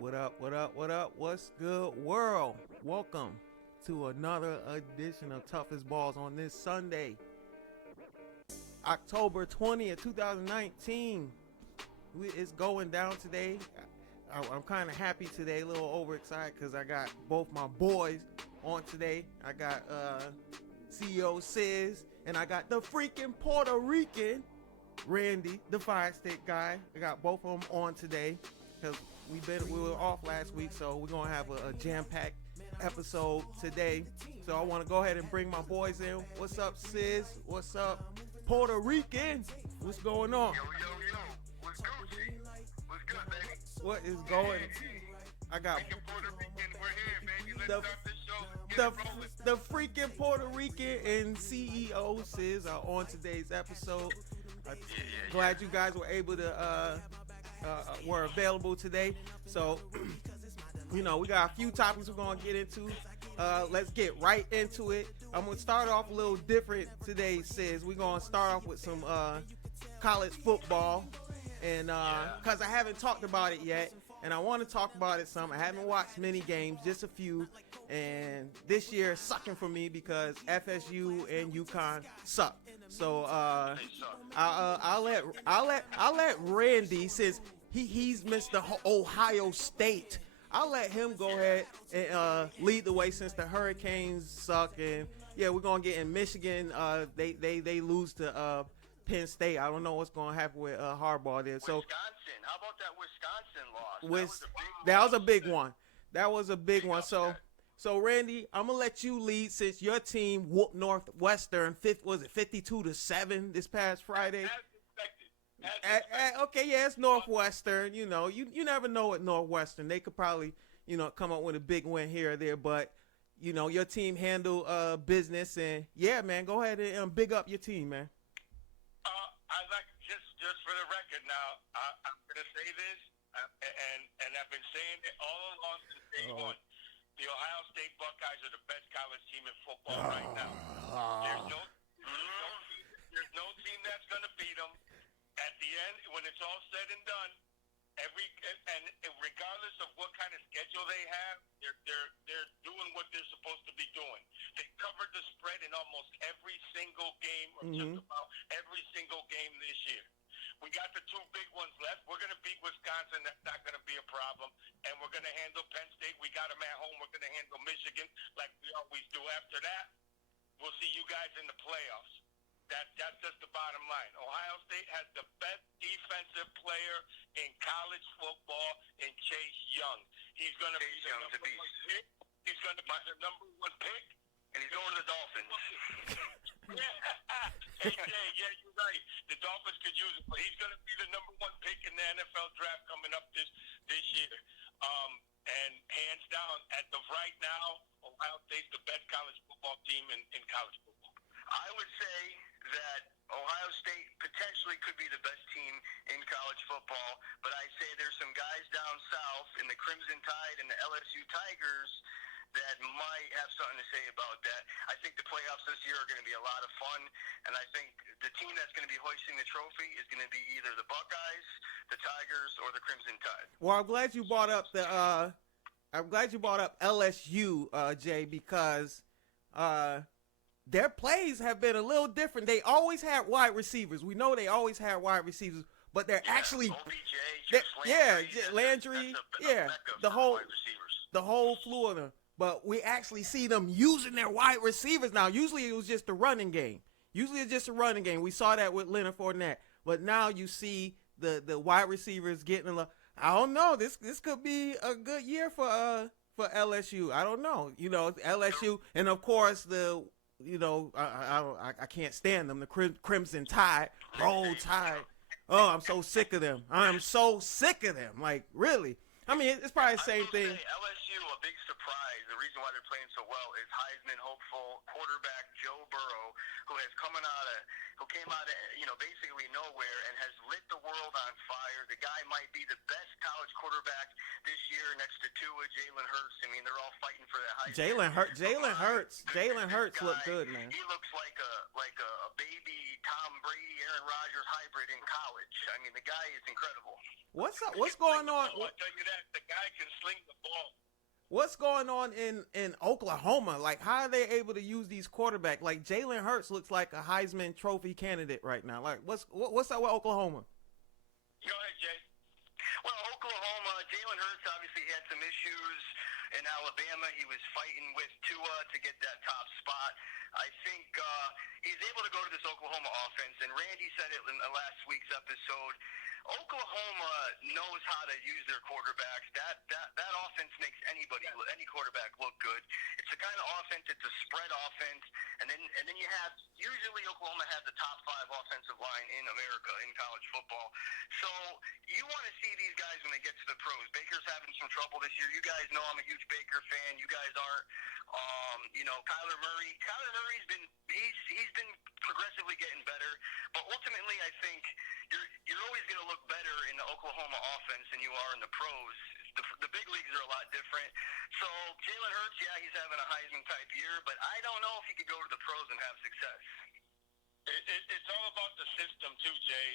What up, what up, what up? What's good, world? Welcome to another edition of Toughest Balls on this Sunday, October 20th, 2019. It's going down today. I'm kind of happy today, a little overexcited because I got both my boys on today. I got CEO SIZZ and I got the Freakin Puerto Rican, Randy, the Fire Stick guy. I got both of them on today because we were off last week, so we're gonna have a jam-packed episode today. So I want to go ahead and bring my boys in. What's up, SIZZ? What's up, Puerto Rican? What's going on? Yo. What's Gucci? What's good, baby? What is going? I got Freakin Puerto Rican, we're here, baby. Let's start this show. the freaking Puerto Rican and CEO SIZZ are on today's episode. Glad you guys were able to were available today. So we got a few topics we're gonna get into. Let's get right into it. I'm gonna start off a little different today, SIZZ. We're gonna start off with some college football, and because I haven't talked about it yet, and I want to talk about it some. I haven't watched many games, just a few, and this year is sucking for me because FSU and UConn suck. So I'll let Randy, since he's Mr. Ohio State, I'll let him go ahead and lead the way since the Hurricanes suck. And yeah, we're gonna get in Michigan. They lose to Penn State. I don't know what's gonna happen with Harbaugh there. So Wisconsin, how about that Wisconsin loss? That was a big one. That was a big one. So Randy, I'm gonna let you lead since your team whooped Northwestern. 52-7 this past Friday? As expected. Okay, yeah, it's Northwestern. You never know at Northwestern. They could probably come up with a big win here or there, but your team handled business, and yeah, man, go ahead and big up your team, man. I like just for the record now. I'm gonna say this, and I've been saying it all along since day one. The Ohio State Buckeyes are the best college team in football right now. There's no team that's going to beat them. At the end, when it's all said and done, regardless of what kind of schedule they have, they're doing what they're supposed to be doing. They covered the spread in almost every single game, or just about every single game this year. We got the two big ones left. We're going to beat Wisconsin. That's not going to be a problem. And we're going to handle Penn State. We got them at home. We're going to handle Michigan like we always do. After that, we'll see you guys in the playoffs. That's just the bottom line. Ohio State has the best defensive player in college football in Chase Young. He's going to be the number one pick. He's going to be the number one pick. And he's going to the Dolphins. Yeah, you're right. The Dolphins could use it, but he's going to be the number one pick in the NFL draft coming up this year. And hands down, as of right now, Ohio State's the best college football team in college football. I would say that Ohio State potentially could be the best team in college football, but I say there's some guys down south in the Crimson Tide and the LSU Tigers that might have something to say about that. I think the playoffs this year are going to be a lot of fun, and I think the team that's going to be hoisting the trophy is going to be either the Buckeyes, the Tigers, or the Crimson Tide. Well, I'm glad you brought up LSU, Jay, because their plays have been a little different. They always had wide receivers. We know they always had wide receivers, but they're actually OBJ, Landry, the whole slew of them. But we actually see them using their wide receivers now. Usually it was just a running game. We saw that with Leonard Fournette. But now you see the wide receivers getting a little. I don't know. This could be a good year for LSU. I don't know. LSU, and of course I can't stand them. The Crimson Tide, Roll Tide. Oh, I'm so sick of them. Like, really. I mean, it's probably the same thing. LSU, a big surprise. The reason why they're playing so well is Heisman hopeful quarterback Joe Burrow, who came out of basically nowhere and has lit the world on fire. The guy might be the best college quarterback this year next to Tua, Jalen Hurts. I mean, they're all fighting for that Heisman. Jalen Hurts looked good, man. He looks like a baby Tom Brady, Aaron Rodgers hybrid in college. I mean, the guy is incredible. What's up? What's going on? I'll tell you that the guy can sling the ball. What's going on in Oklahoma? Like, how are they able to use these quarterbacks? Like, Jalen Hurts looks like a Heisman Trophy candidate right now. Like, what's up with Oklahoma? Go ahead, Jay. Well, Oklahoma, Jalen Hurts obviously had some issues in Alabama. He was fighting with Tua to get that top spot. I think he's able to go to this Oklahoma offense, and Randy said it in last week's episode. Oklahoma knows how to use their quarterbacks. That offense makes any quarterback look good. It's the kind of offense. It's a spread offense, and then you have usually Oklahoma has the top 5 offensive line in America in college football. So you want to see these guys when they get to the pros. Baker's having some trouble this year. You guys know I'm a huge Baker fan. You guys aren't. Kyler Murray. Kyler Murray's been progressively getting better, but ultimately I think you're always going to look better in the Oklahoma offense than you are in the pros. The big leagues are a lot different. So Jalen Hurts, yeah, he's having a Heisman type year, but I don't know if he could go to the pros and have success. It's all about the system too, Jay.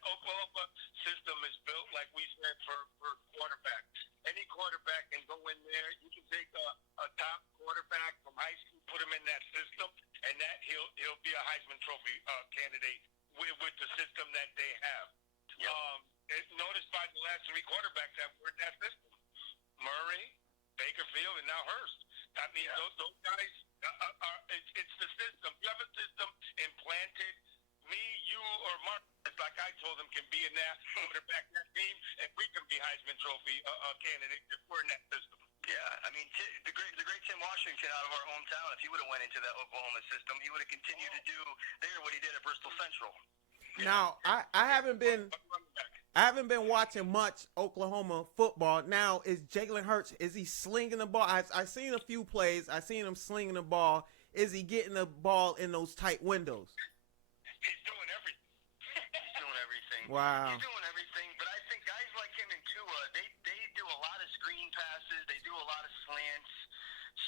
Oklahoma system is built, like we said, for quarterbacks. Any quarterback can go in there. You can take a top quarterback from high school, put him in that system, and that he'll be a Heisman Trophy candidate with the system that they have. Yep. Notice by the last 3 quarterbacks that were in that system: Murray, Bakerfield, and now Hurst. I mean, those guys. It's the system. You have a system implanted. Me, you, or Mark, like I told him, can be in that quarterback that team, and we can be Heisman Trophy candidates if we're in that system. Yeah, I mean, the great Tim Washington out of our hometown, if he would have went into that Oklahoma system, he would have continued to do there what he did at Bristol Central. Now, I haven't been watching much Oklahoma football. Now, is Jalen Hurts, is he slinging the ball? I've seen a few plays. I've seen him slinging the ball. Is he getting the ball in those tight windows? He's doing everything. He's doing everything. Wow. He's doing everything, but I think guys like him and Tua, they do a lot of screen passes. They do a lot of slants.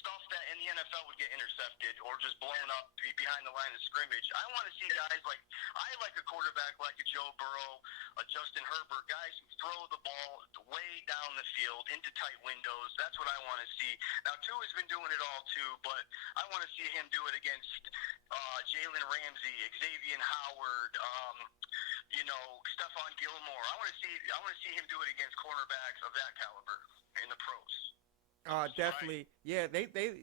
Stuff that in the NFL would get intercepted or just blown up behind the line of scrimmage. I want to see guys I like a quarterback like a Joe Burrow, a Justin Herbert, guys who throw the ball way down the field into tight windows. That's what I want to see. Now, Tua's been doing it all too, but I want to see him do it against Jalen Ramsey, Xavier Howard, Stephon Gilmore. I want to see him do it against cornerbacks of that caliber in the pros. Definitely. Yeah,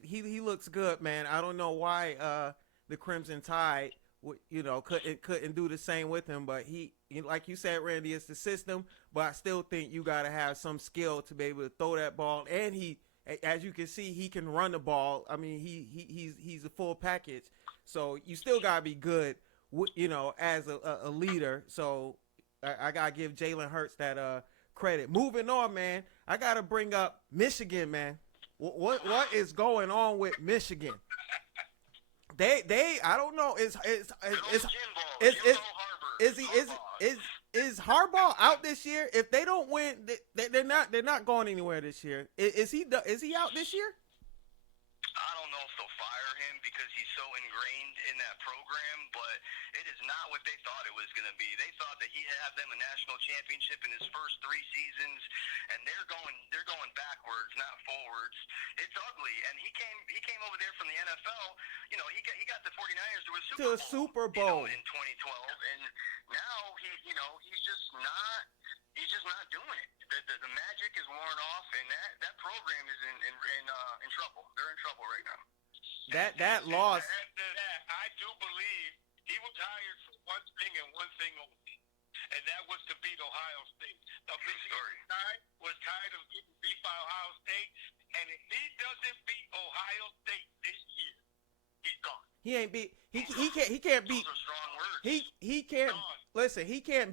he looks good, man. I don't know why the Crimson Tide couldn't do the same with him, but he like you said, Randy, it's the system, but I still think you got to have some skill to be able to throw that ball, and he, as you can see, he can run the ball. I mean, he's a full package. So you still got to be good, as a leader. So I got to give Jalen Hurts that credit. Moving on, man. I gotta bring up Michigan, man. What is going on with Michigan? They I don't know. Is Harbaugh out this year? If they don't win, they're not going anywhere this year. Is he out this year? I don't know if they'll fire him because he's so ingrained in that program, but it is not what they thought it was going to be. They thought that he'd have them a national championship in his first 3 seasons, and they're going backwards, not forwards. It's ugly, and he came over there from the NFL. He got the 49ers to a Super Bowl in 2012, and now he's just not doing it. The magic is worn off, and that program is in trouble. They're in trouble right now. That loss. After that, I do believe he was hired for one thing and one thing only, and that was to beat Ohio State. The Michigan side was tired of getting beat by Ohio State, and if he doesn't beat Ohio State this year, he's gone. He ain't beat. He can't beat. Those are strong words. He can't. Listen, he can't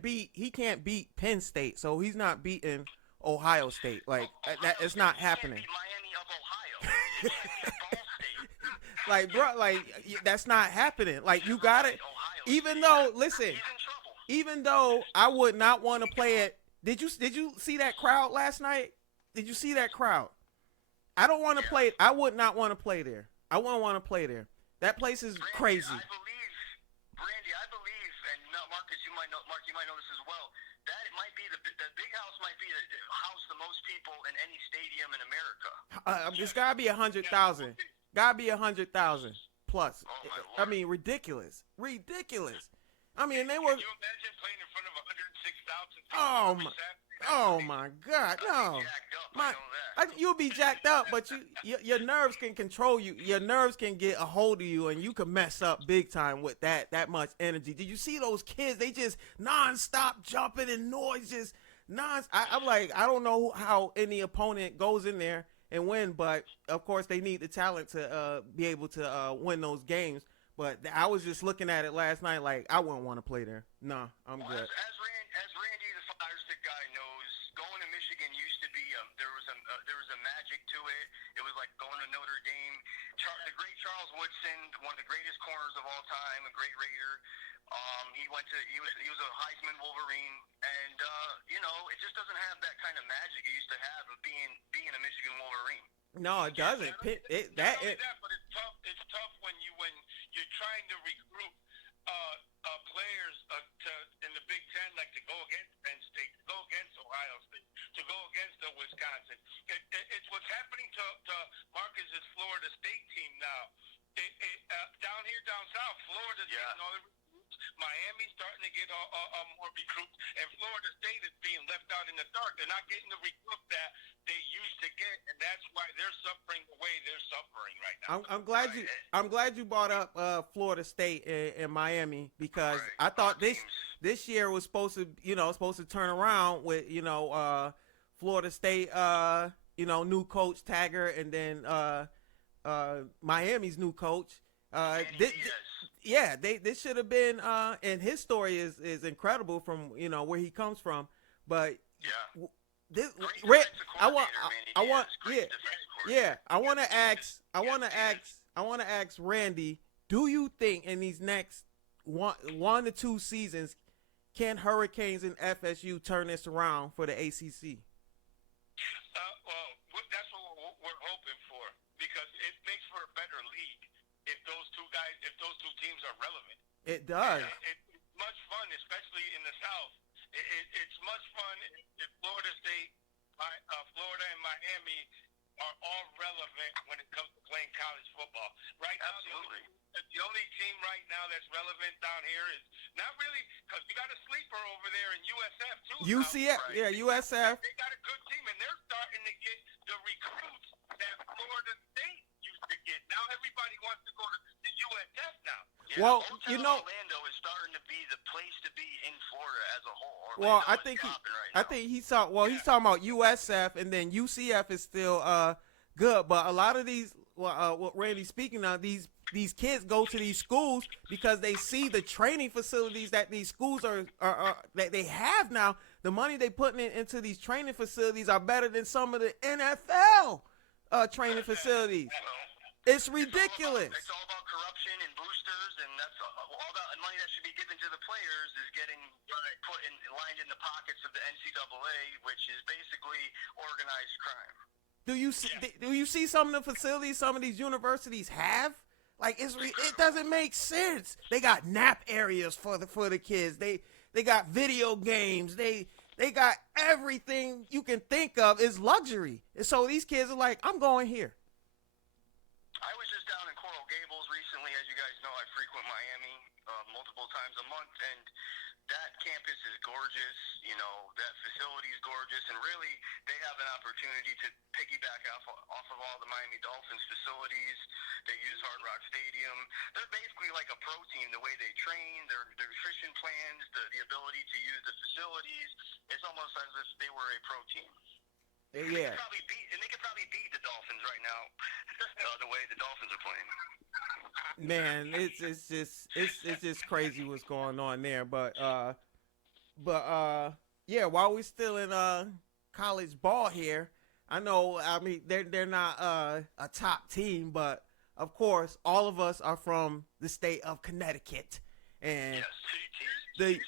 beat Penn State, so he's not beating Ohio State. Like that, it's not happening. He can't beat Miami of Ohio. He can't beat Ball State. Like, bro, that's not happening. Like, you got it. Even though, listen, even though I would not want to play it. Did you see that crowd last night? Did you see that crowd? I don't want to play it. I would not want to play there. I wouldn't want to play there. That place is crazy. Brandy, I believe now, Marcus, you might know this as well. That it might be the big house might be the house the most people in any stadium in America. It's gotta be 100,000. Gotta be 100,000 plus. Oh, my Lord. I mean, ridiculous. I mean, they were. Can you imagine playing in front of 106,000 people? Oh my. Oh my God, no. You'll be jacked up, but your nerves can control you. Your nerves can get a hold of you, and you can mess up big time with that much energy. Did you see those kids? They just nonstop jumping and noise, just I'm like, I don't know how any opponent goes in there and win, but of course they need the talent to be able to win those games. But I was just looking at it last night, like I wouldn't want to play there. Nah, I'm good. As Randy, the Fire Stick guy, knows, going to Michigan used to be there was a magic to it. It was like going to Notre Dame. The great Charles Woodson, one of the greatest corners of all time, a great Raider. He was a Heisman Wolverine, and it just doesn't have that kind of magic it used to have of being a Michigan Wolverine. No, it doesn't. But it's tough. It's tough when you're trying to recruit players in the Big Ten, like to go against Penn State, to go against Ohio State, to go against Wisconsin. It's what's happening to Marcus's Florida State team now. Down here, down south, Florida's getting all the recruits. Miami's starting to get more recruits, and Florida State is being left out in the dark. They're not getting the recruits that they used to get, and that's why they're suffering the way they're suffering right now. I'm glad you brought up Florida State and Miami, because I thought this year was supposed to turn around with Florida State new coach Taggart, and then Miami's new coach. This should have been, and his story is incredible from where he comes from, but I want to ask Randy, do you think in these next one to two seasons can Hurricanes and FSU turn this around for the ACC? Well, that's what we're hoping for, because it makes for a better league if those two teams are relevant. It does. It's much fun, especially in the South. It's much fun if Florida State, Florida, and Miami are all relevant when it comes to playing college football. Right now, the only team right now that's relevant down here is not really, because we got a sleeper over there in USF too. UCF, USF. They got a good team, and they're starting to get the recruits that Florida State used to get. Now everybody wants to go to the USF now. Yeah, well, Orlando is starting to be the place to be in Florida as a whole. Well, I think he's talking about USF, and then UCF is still good. But a lot of these, what Randy's speaking of, these kids go to these schools because they see the training facilities that these schools are that they have now. The money they putting into these training facilities are better than some of the NFL training facilities. It's ridiculous. It's all about corruption and boosters, and that's all that money that should be given to the players is getting lined in the pockets of the NCAA, which is basically organized crime. Do you see some of the facilities some of these universities have? Like it doesn't make sense. They got nap areas for the kids. They got video games. They got everything you can think of is luxury. And so these kids are like, I'm going here. I was just down in Coral Gables recently. As you guys know, I frequent Miami multiple times a month, and that campus is gorgeous. That facility is gorgeous, and really, they have an opportunity to piggyback off of all the Miami Dolphins facilities. They use Hard Rock Stadium. They're basically like a pro team, the way they train, their nutrition plans, the ability to use the facilities. It's almost as if they were a pro team. Yeah. They could probably beat the Dolphins right now, the way the Dolphins are playing. Man, it's just crazy what's going on there. But yeah, while we're still in college ball here, I mean they're not a top team, but of course all of us are from the state of Connecticut, and the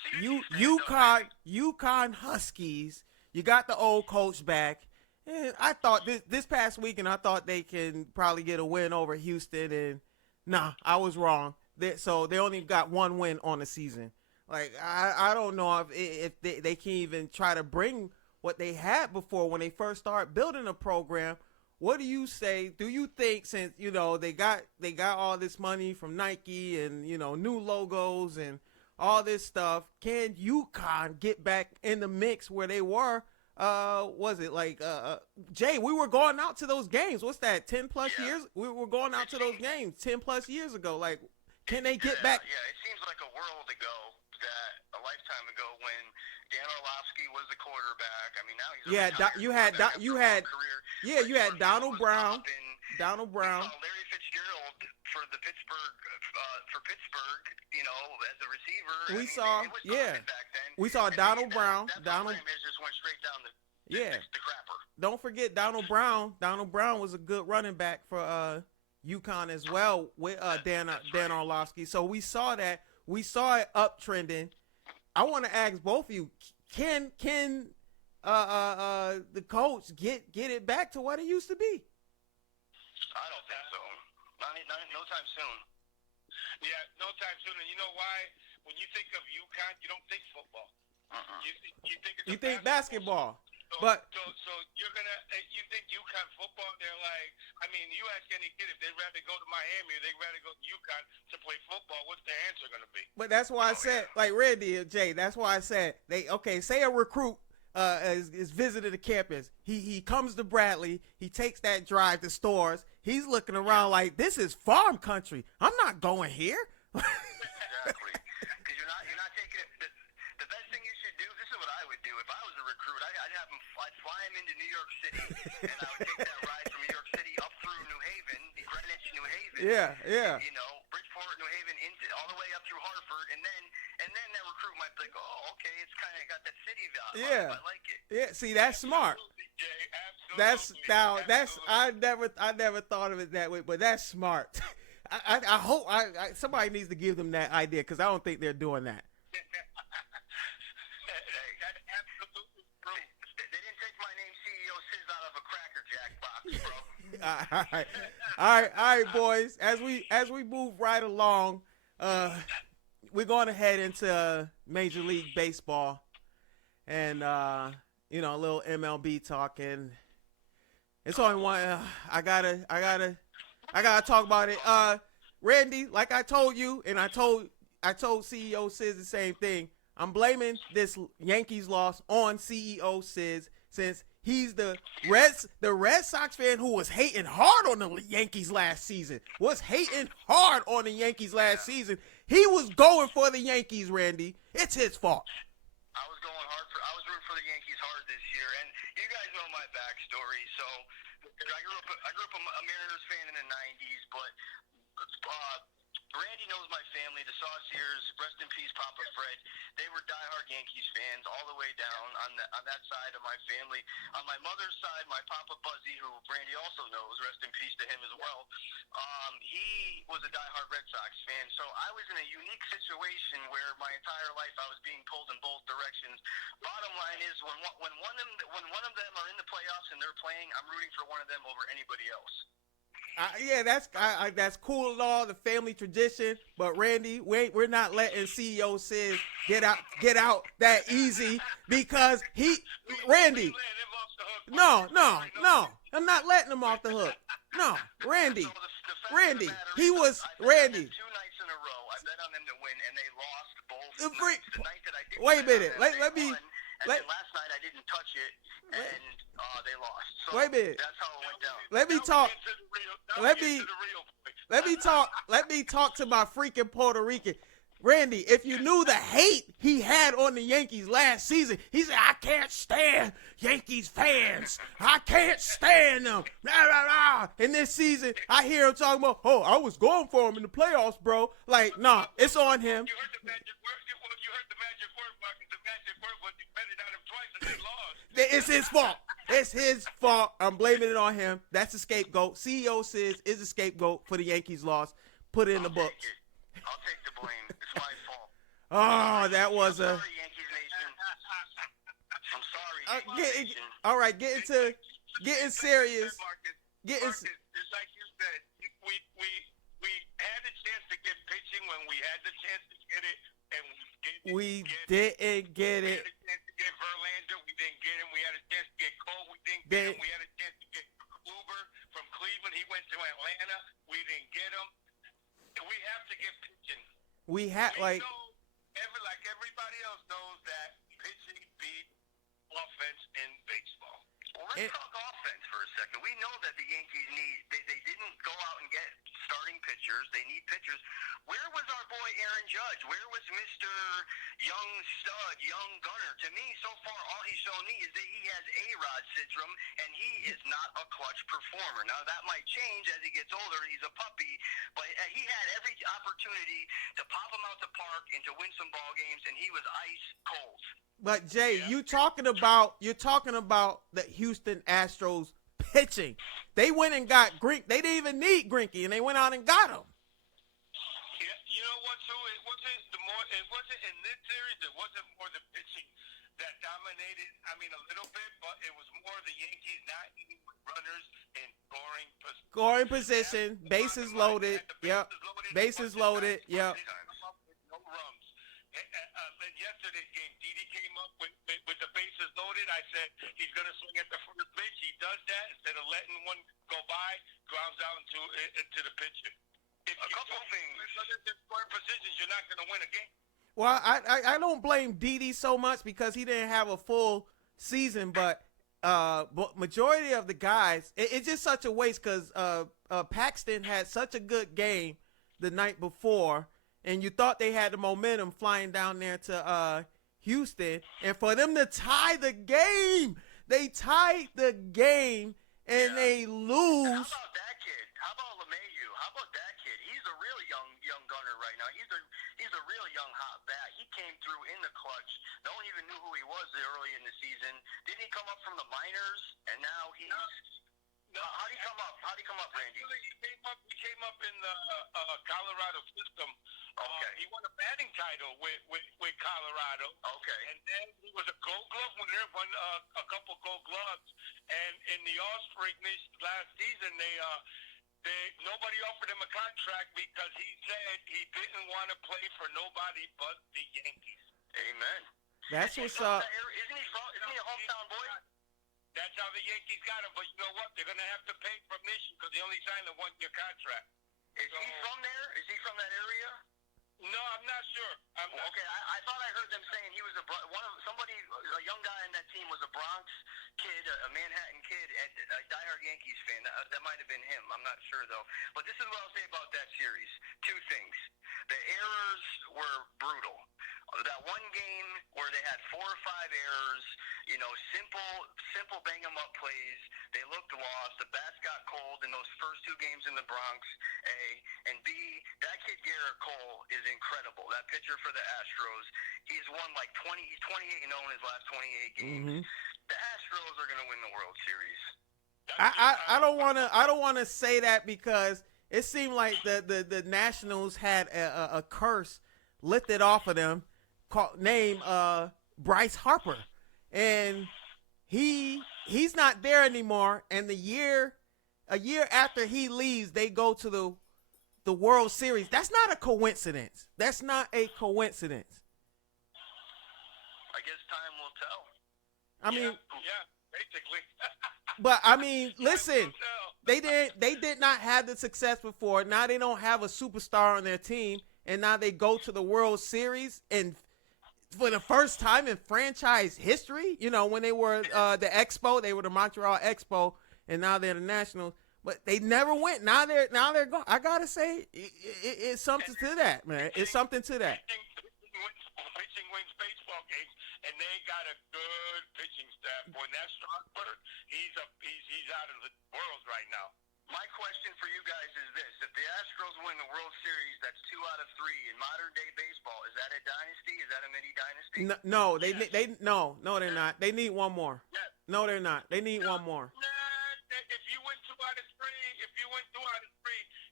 UConn Huskies. You got the old coach back. And I thought this past weekend, I thought they can probably get a win over Houston, and nah, I was wrong. So they only got one win on the season. Like I don't know if they can even try to bring what they had before when they first started building a program. What do you say? Do you think, since they got all this money from Nike and new logos and all this stuff, can UConn get back in the mix where they were? Was it like Jay? We were going out to those games. What's that? 10+ years? We were going out to those games 10+ years ago. Like, can they get back? Yeah, it seems like a world ago, a lifetime ago, when Dan Orlovsky was the quarterback. I mean, now he's you had Donald Brown. Donald Brown. Larry Fitzgerald for Pittsburgh, as a receiver. We saw Donald Brown. Donald just went straight down the crapper. Don't forget Donald Brown. Donald Brown was a good running back for UConn as well with Dan Orlovsky. So we saw that. We saw it uptrending. I want to ask both of you: Can the coach get it back to what it used to be? I don't think so. No time soon. Yeah, no time soon. And you know why? When you think of UConn, you don't think football. You think basketball. So you think UConn football? They're like, I mean, you ask any kid if they'd rather go to Miami or they'd rather go to UConn to play football. What's their answer going to be? But that's why I said, like Randy and Jay. That's why I said say a recruit is visiting the campus. He comes to Bradley. He takes that drive to Stores. He's looking around like, this is farm country. I'm not going here. Exactly. Because you're not taking it. The best thing you should do. This is what I would do if I was a recruit. I'd fly him into New York City, and I would take that ride from New York City up through New Haven, Greenwich, New Haven. Yeah. Bridgeport, New Haven, all the way up through Hartford, and then that recruit might be like, oh, okay, it's kind of got that city vibe. Yeah. I like it. Yeah. See, that's smart. Absolutely. I never thought of it that way, but that's smart. I hope somebody needs to give them that idea, because I don't think they're doing that. That's absolutely true. They didn't take my name, CEO SIZZ, out of a Cracker Jack box, bro. All right, boys. As we move right along, we're going to head into Major League Baseball, and a little MLB talk. And it's only one. I gotta talk about it. Randy, like I told you, and I told CEO SIZZ the same thing. I'm blaming this Yankees loss on CEO SIZZ, since he's the Red Sox fan who was hating hard on the Yankees last season. He was going for the Yankees, Randy. It's his fault. I was rooting for the Yankees hard this year, and you guys know my backstory. So I grew up a Mariners fan in the '90s, but Randy knows my family, the Sauciers, rest in peace, Papa Fred. They were diehard Yankees fans all the way down on that side of my family. On my mother's side, my Papa Buzzy, who Randy also knows, rest in peace to him as well. He was a diehard Red Sox fan, so I was in a unique situation where my entire life I was being pulled in both directions. Bottom line is, when one of them are in the playoffs and they're playing, I'm rooting for one of them over anybody else. That's cool and all, the family tradition. But Randy, we're not letting CEO SIZZ get out that easy, because Randy. No, I'm not letting him off the hook. No, Randy. He was Randy. 2 nights in a row, I bet on them to win, and they lost both. The night that I didn't. Wait a minute. Let me. And then last night I didn't touch it, and they lost. So wait a minute. That's how it went down. Let me talk to my freaking Puerto Rican. Randy, if you knew the hate he had on the Yankees last season, he said, I can't stand Yankees fans. I can't stand them. Rah, rah, rah. And this season, I hear him talking about, I was going for him in the playoffs, bro. Like, nah, it's on him. You heard the magic word. You heard the magic word, Marcus. The magic word was you betted on him twice and they lost. It's his fault. It's his fault. I'm blaming it on him. That's the scapegoat. CEO SIZZ is the scapegoat for the Yankees loss. Put it in the books. I'll take the blame. It's my fault. Oh, that was I'm sorry, Yankees Nation. I'm sorry, Yankees Nation. All right, getting serious. Marcus, it's like you said. We had a chance to get pitching when we had the chance to get it. and we didn't get We it. had a chance to get Verlander. We didn't get him. We had a chance to get Cole. We didn't get him. We had a chance to get Kluber from Cleveland. He went to Atlanta. We didn't get him. We have to get pitching. We had We know, like everybody else knows that pitching beat offense in baseball. Well, let's talk offense for a second. We know that the Yankees they didn't go out and get starting pitchers. They need pitchers. Where was our boy Aaron Judge? Where was Mr. Young Stud, Young Gunner? To me, so far, all he's shown me is that he has A-Rod syndrome, and he is not a clutch performer. Now, that might change as he gets older. He's a puppy, but he had every opportunity to pop him out the park and to win some ball games, and he was ice cold. But Jay, you're talking about the Houston Astros pitching. They went and got Grink. They didn't even need Grinky, and they went out and got him. Yeah, you know what? So it wasn't in this series. It wasn't more the pitching that dominated. I mean, a little bit, but it was more the Yankees not eating runners in scoring position. Scoring position, bases loaded. Yep, bases loaded. Yep. No runs. And yesterday's game, Didi came up with the bases loaded. I said he's going to swing at the first pitch. He does that instead of letting one go by, grounds out into the pitcher. If A couple things. In scoring positions, you're not going to win a game. Well, I don't blame Didi so much because he didn't have a full season, but majority of the guys, it's just such a waste because Paxton had such a good game the night before, and you thought they had the momentum flying down there to Houston, and for them to tie the game, they tied the game, and they lose. How about that kid? How about LeMahieu? How about that kid? He's a real young gunner right now. He's a real young hot bat. He came through in the clutch. No one even knew who he was early in the season. Didn't he come up from the minors? And now he's. No, how'd he come up? How'd he come up, Randy? He came up in the Colorado system. Okay. He won a batting title with Colorado. Okay. And then he was a Gold Glove winner, won a couple Gold Gloves. And in the All-Spring last season, nobody offered him a contract because he said he didn't want to play for nobody but the Yankees. Amen. That's what's up. Isn't he a hometown boy? That's how the Yankees got him. But you know what? They're going to have to pay from this year because they only signed a one-year contract. Is he from there? Is he from that area? No, I'm not sure. Okay, I thought I heard them saying he was a young guy in that team was a Bronx kid, a Manhattan kid, a diehard Yankees fan. That might have been him. I'm not sure though. But this is what I'll say about that series. Two things. The errors were brutal. That one game where they had 4 or 5 errors, simple bang 'em up plays. They looked lost. The bats got cold in those first 2 games in the Bronx. A and B. That kid Garrett Cole is incredible. That pitcher for the Astros. He's won like 20. He's 28-0 in his last 28 games. Mm-hmm. The Astros are going to win the World Series. I don't wanna say that because it seemed like the Nationals had a curse lifted off of them named Bryce Harper, and he's not there anymore. And a year after he leaves, they go to the World Series. That's not a coincidence. That's not a coincidence. I guess time will tell. I mean, yeah, basically. but I mean, listen, they did not have the success before. Now they don't have a superstar on their team, and now they go to the World Series, and for the first time in franchise history, when they were the Expo, they were the Montreal Expo, and now they're the Nationals. But they never went. Now they're going. I gotta say, it's something to that, man. It's something to that. Pitching wins baseball games, and they got a good pitching staff. Boy, that Strasburg, he's out of the world right now. My question for you guys is this: if the Astros win the World Series, that's 2 out of 3 in modern day baseball. Is that a dynasty? Is that a mini dynasty? No, they're not. They need one more. Yes. No, they're not. They need one more. If you win 2 out of 3,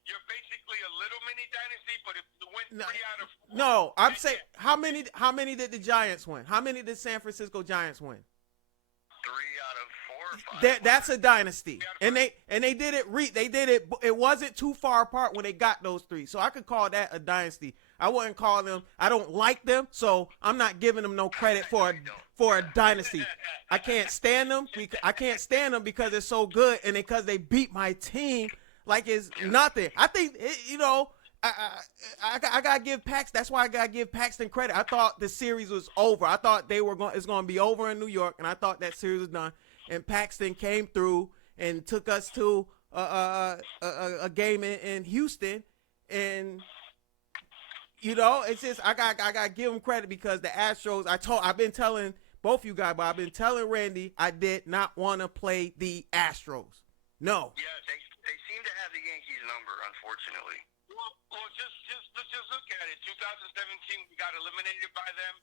you're basically a little mini dynasty. But if you win 3 out of 4, no, I'm saying how many did the Giants win? How many did San Francisco Giants win? 3 out of 4 or 5. That's a dynasty, and they did it. It wasn't too far apart when they got those 3, so I could call that a dynasty. I wouldn't call them. I don't like them, so I'm not giving them no credit for a dynasty. I can't stand them. I can't stand them because they're so good and because they beat my team like it's nothing. I think I gotta give Paxton. That's why I gotta give Paxton credit. I thought the series was over. I thought it's gonna be over in New York, and I thought that series was done. And Paxton came through and took us to a game in Houston, and it's just I gotta give him credit because the Astros. I've been telling both you guys, but I've been telling Randy I did not want to play the Astros. No. Yeah, they seem to have the Yankees number, unfortunately. Well, let's just look at it. 2017, we got eliminated by them.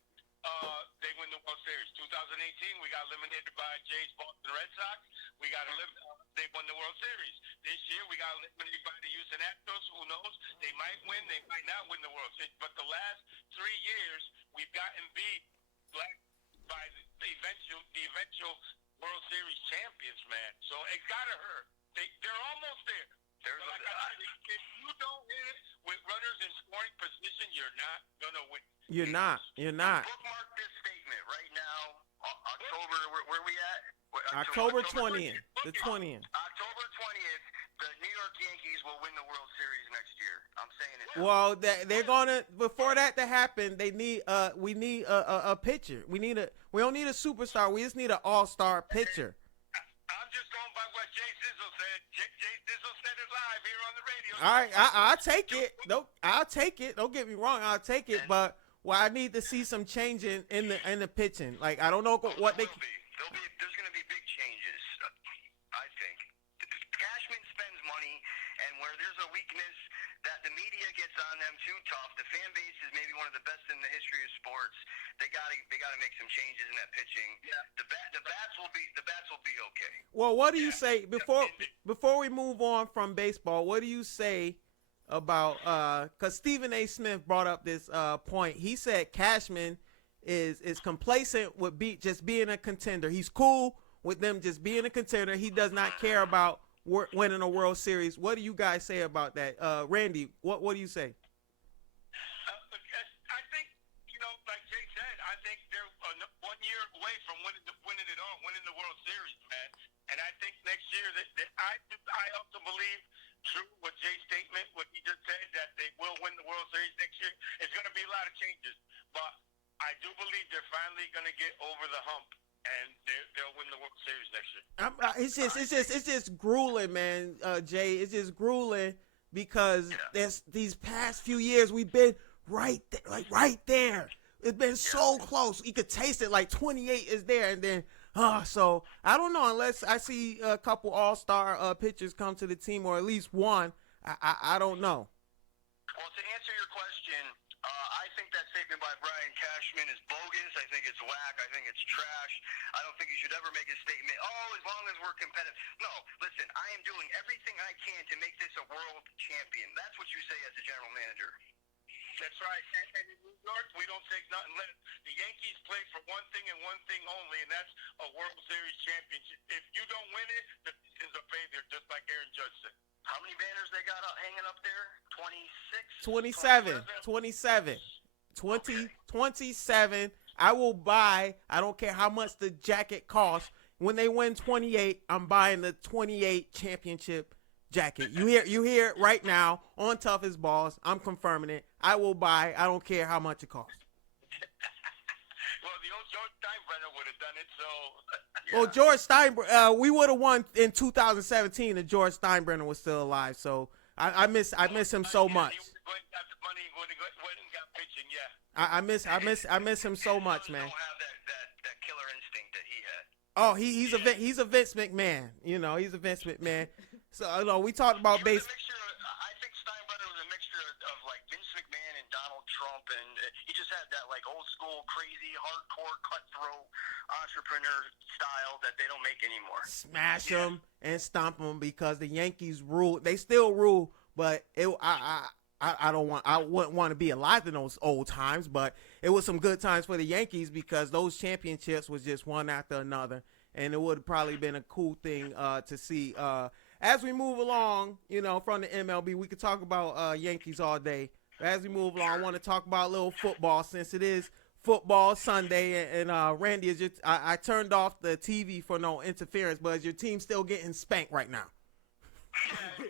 They win the World Series. 2018, we got eliminated by Jay's Boston Red Sox. They won the World Series. This year, we got eliminated by the Houston Astros. Who knows? They might win. They might not win the World Series. But the last 3 years, we've gotten beat by the eventual World Series champions, man. So it's gotta hurt. They're almost there. If you don't hit it with runners in scoring position, you're not gonna win. You're not. Bookmark this statement right now. October, where we at? October 20th. The 20th. October 20th, the New York Yankees will win the World Series next year. I'm saying it. Well, they're gonna. Before that to happen, we need a pitcher. We don't need a superstar. We just need an all-star pitcher. I'm just going by what Jay Sizzle said. Jay Sizzle said it live here on the radio. All right, I'll take it. I'll take it. Don't get me wrong, I'll take it. But I need to see some change in the pitching. Like I don't know what they. There's going to be big changes. I think Cashman spends money, and where there's a weakness that the media gets on them too tough. The fan base is maybe one of the best in the history of sports. They got to make some changes in that pitching. Yeah. The bats will be okay. Well, what do you say before we move on from baseball? What do you say about because Stephen A. Smith brought up this point? He said Cashman is complacent with just being a contender. He's cool with them just being a contender. He does not care about winning a World Series. What do you guys say about that? Randy, what do you say? I think, like Jay said, I think they're 1 year away from winning it all, winning the World Series, man. And I think next year, I also believe, true with Jay's statement, what he just said, that they will win the World Series next year. It's going to be a lot of changes. But I do believe they're finally going to get over the hump. And they'll win the World Series next year. It's just grueling, man. Jay, it's just grueling because these past few years we've been right there. It's been so close. You could taste it. Like 28 is there, and then so I don't know unless I see a couple all-star pitchers come to the team or at least one. I don't know. Well, to answer your question. I think that statement by Brian Cashman is bogus. I think it's whack. I think it's trash. I don't think you should ever make a statement, as long as we're competitive. No, listen, I am doing everything I can to make this a world champion. That's what you say as a general manager. That's right. And in New York, we don't take nothing less. The Yankees play for one thing and one thing only, and that's a World Series championship. If you don't win it, the season's a failure, just like Aaron Judge said. How many banners they got hanging up there? 26? 27. 27. I will buy. I don't care how much the jacket costs. When they win 28, I'm buying the 28 championship jacket. You hear it right now on Toughest Balls. I'm confirming it. I will buy. I don't care how much it costs. Well, the old George Steinbrenner would have done it, so. Well, George Steinbrenner, we would have won in 2017 if George Steinbrenner was still alive. So I miss him so much. I miss him so much, man. Don't have that killer instinct that he had. Oh, he's a Vince McMahon. He's a Vince McMahon. So we talked about base. I think Steinbrenner was a mixture of like Vince McMahon and Donald Trump, and he just had that like old school, crazy, hardcore, cutthroat entrepreneur style that they don't make anymore. Smash them and stomp them because the Yankees rule. They still rule, but I wouldn't want to be alive in those old times, but it was some good times for the Yankees because those championships was just one after another, and it would have probably been a cool thing to see. As we move along, from the MLB, we could talk about Yankees all day. as we move along, I want to talk about a little football since it is football Sunday. And Randy, I turned off the TV for no interference, but is your team still getting spanked right now? Yeah,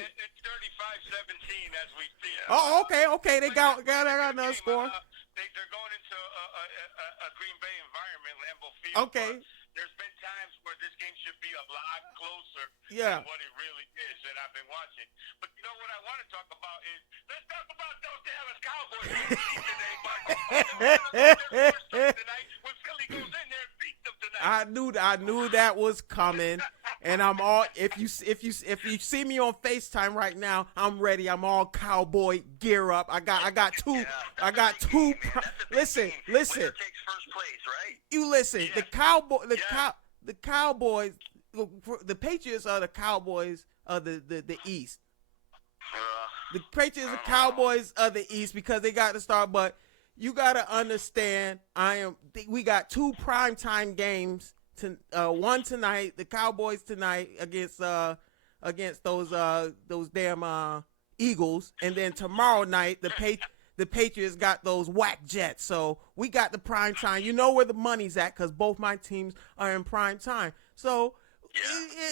it's 35-17 as we see it. Oh, okay. They got another score. They're going into a Green Bay environment, Lambeau Field. Okay. There's been times where this game should be a lot closer than what it really is, and I've been watching. But you know what I want to talk about is, let's talk about those Dallas Cowboys today, Mike. Tonight, when Philly goes in there and beats them tonight. I knew that was coming, and I'm all. If you see me on FaceTime right now, I'm ready. I'm all cowboy gear up. I got two. Listen. Winner takes first place, right? You listen. Yes. The Cowboys. The Patriots are the Cowboys of the East. The Patriots are Cowboys of the East because they got to start. But you got to understand, we got two primetime games. One tonight, the Cowboys tonight against those damn Eagles, and then tomorrow night the Patriots got those whack Jets. So we got the prime time. You know where the money's at because both my teams are in prime time. So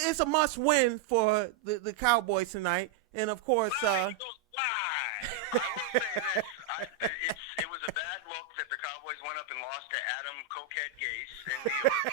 it's a must win for the Cowboys tonight. And of course, I will say this. It was a bad look that the Cowboys went up and lost to Adam Cokehead Gase in New York.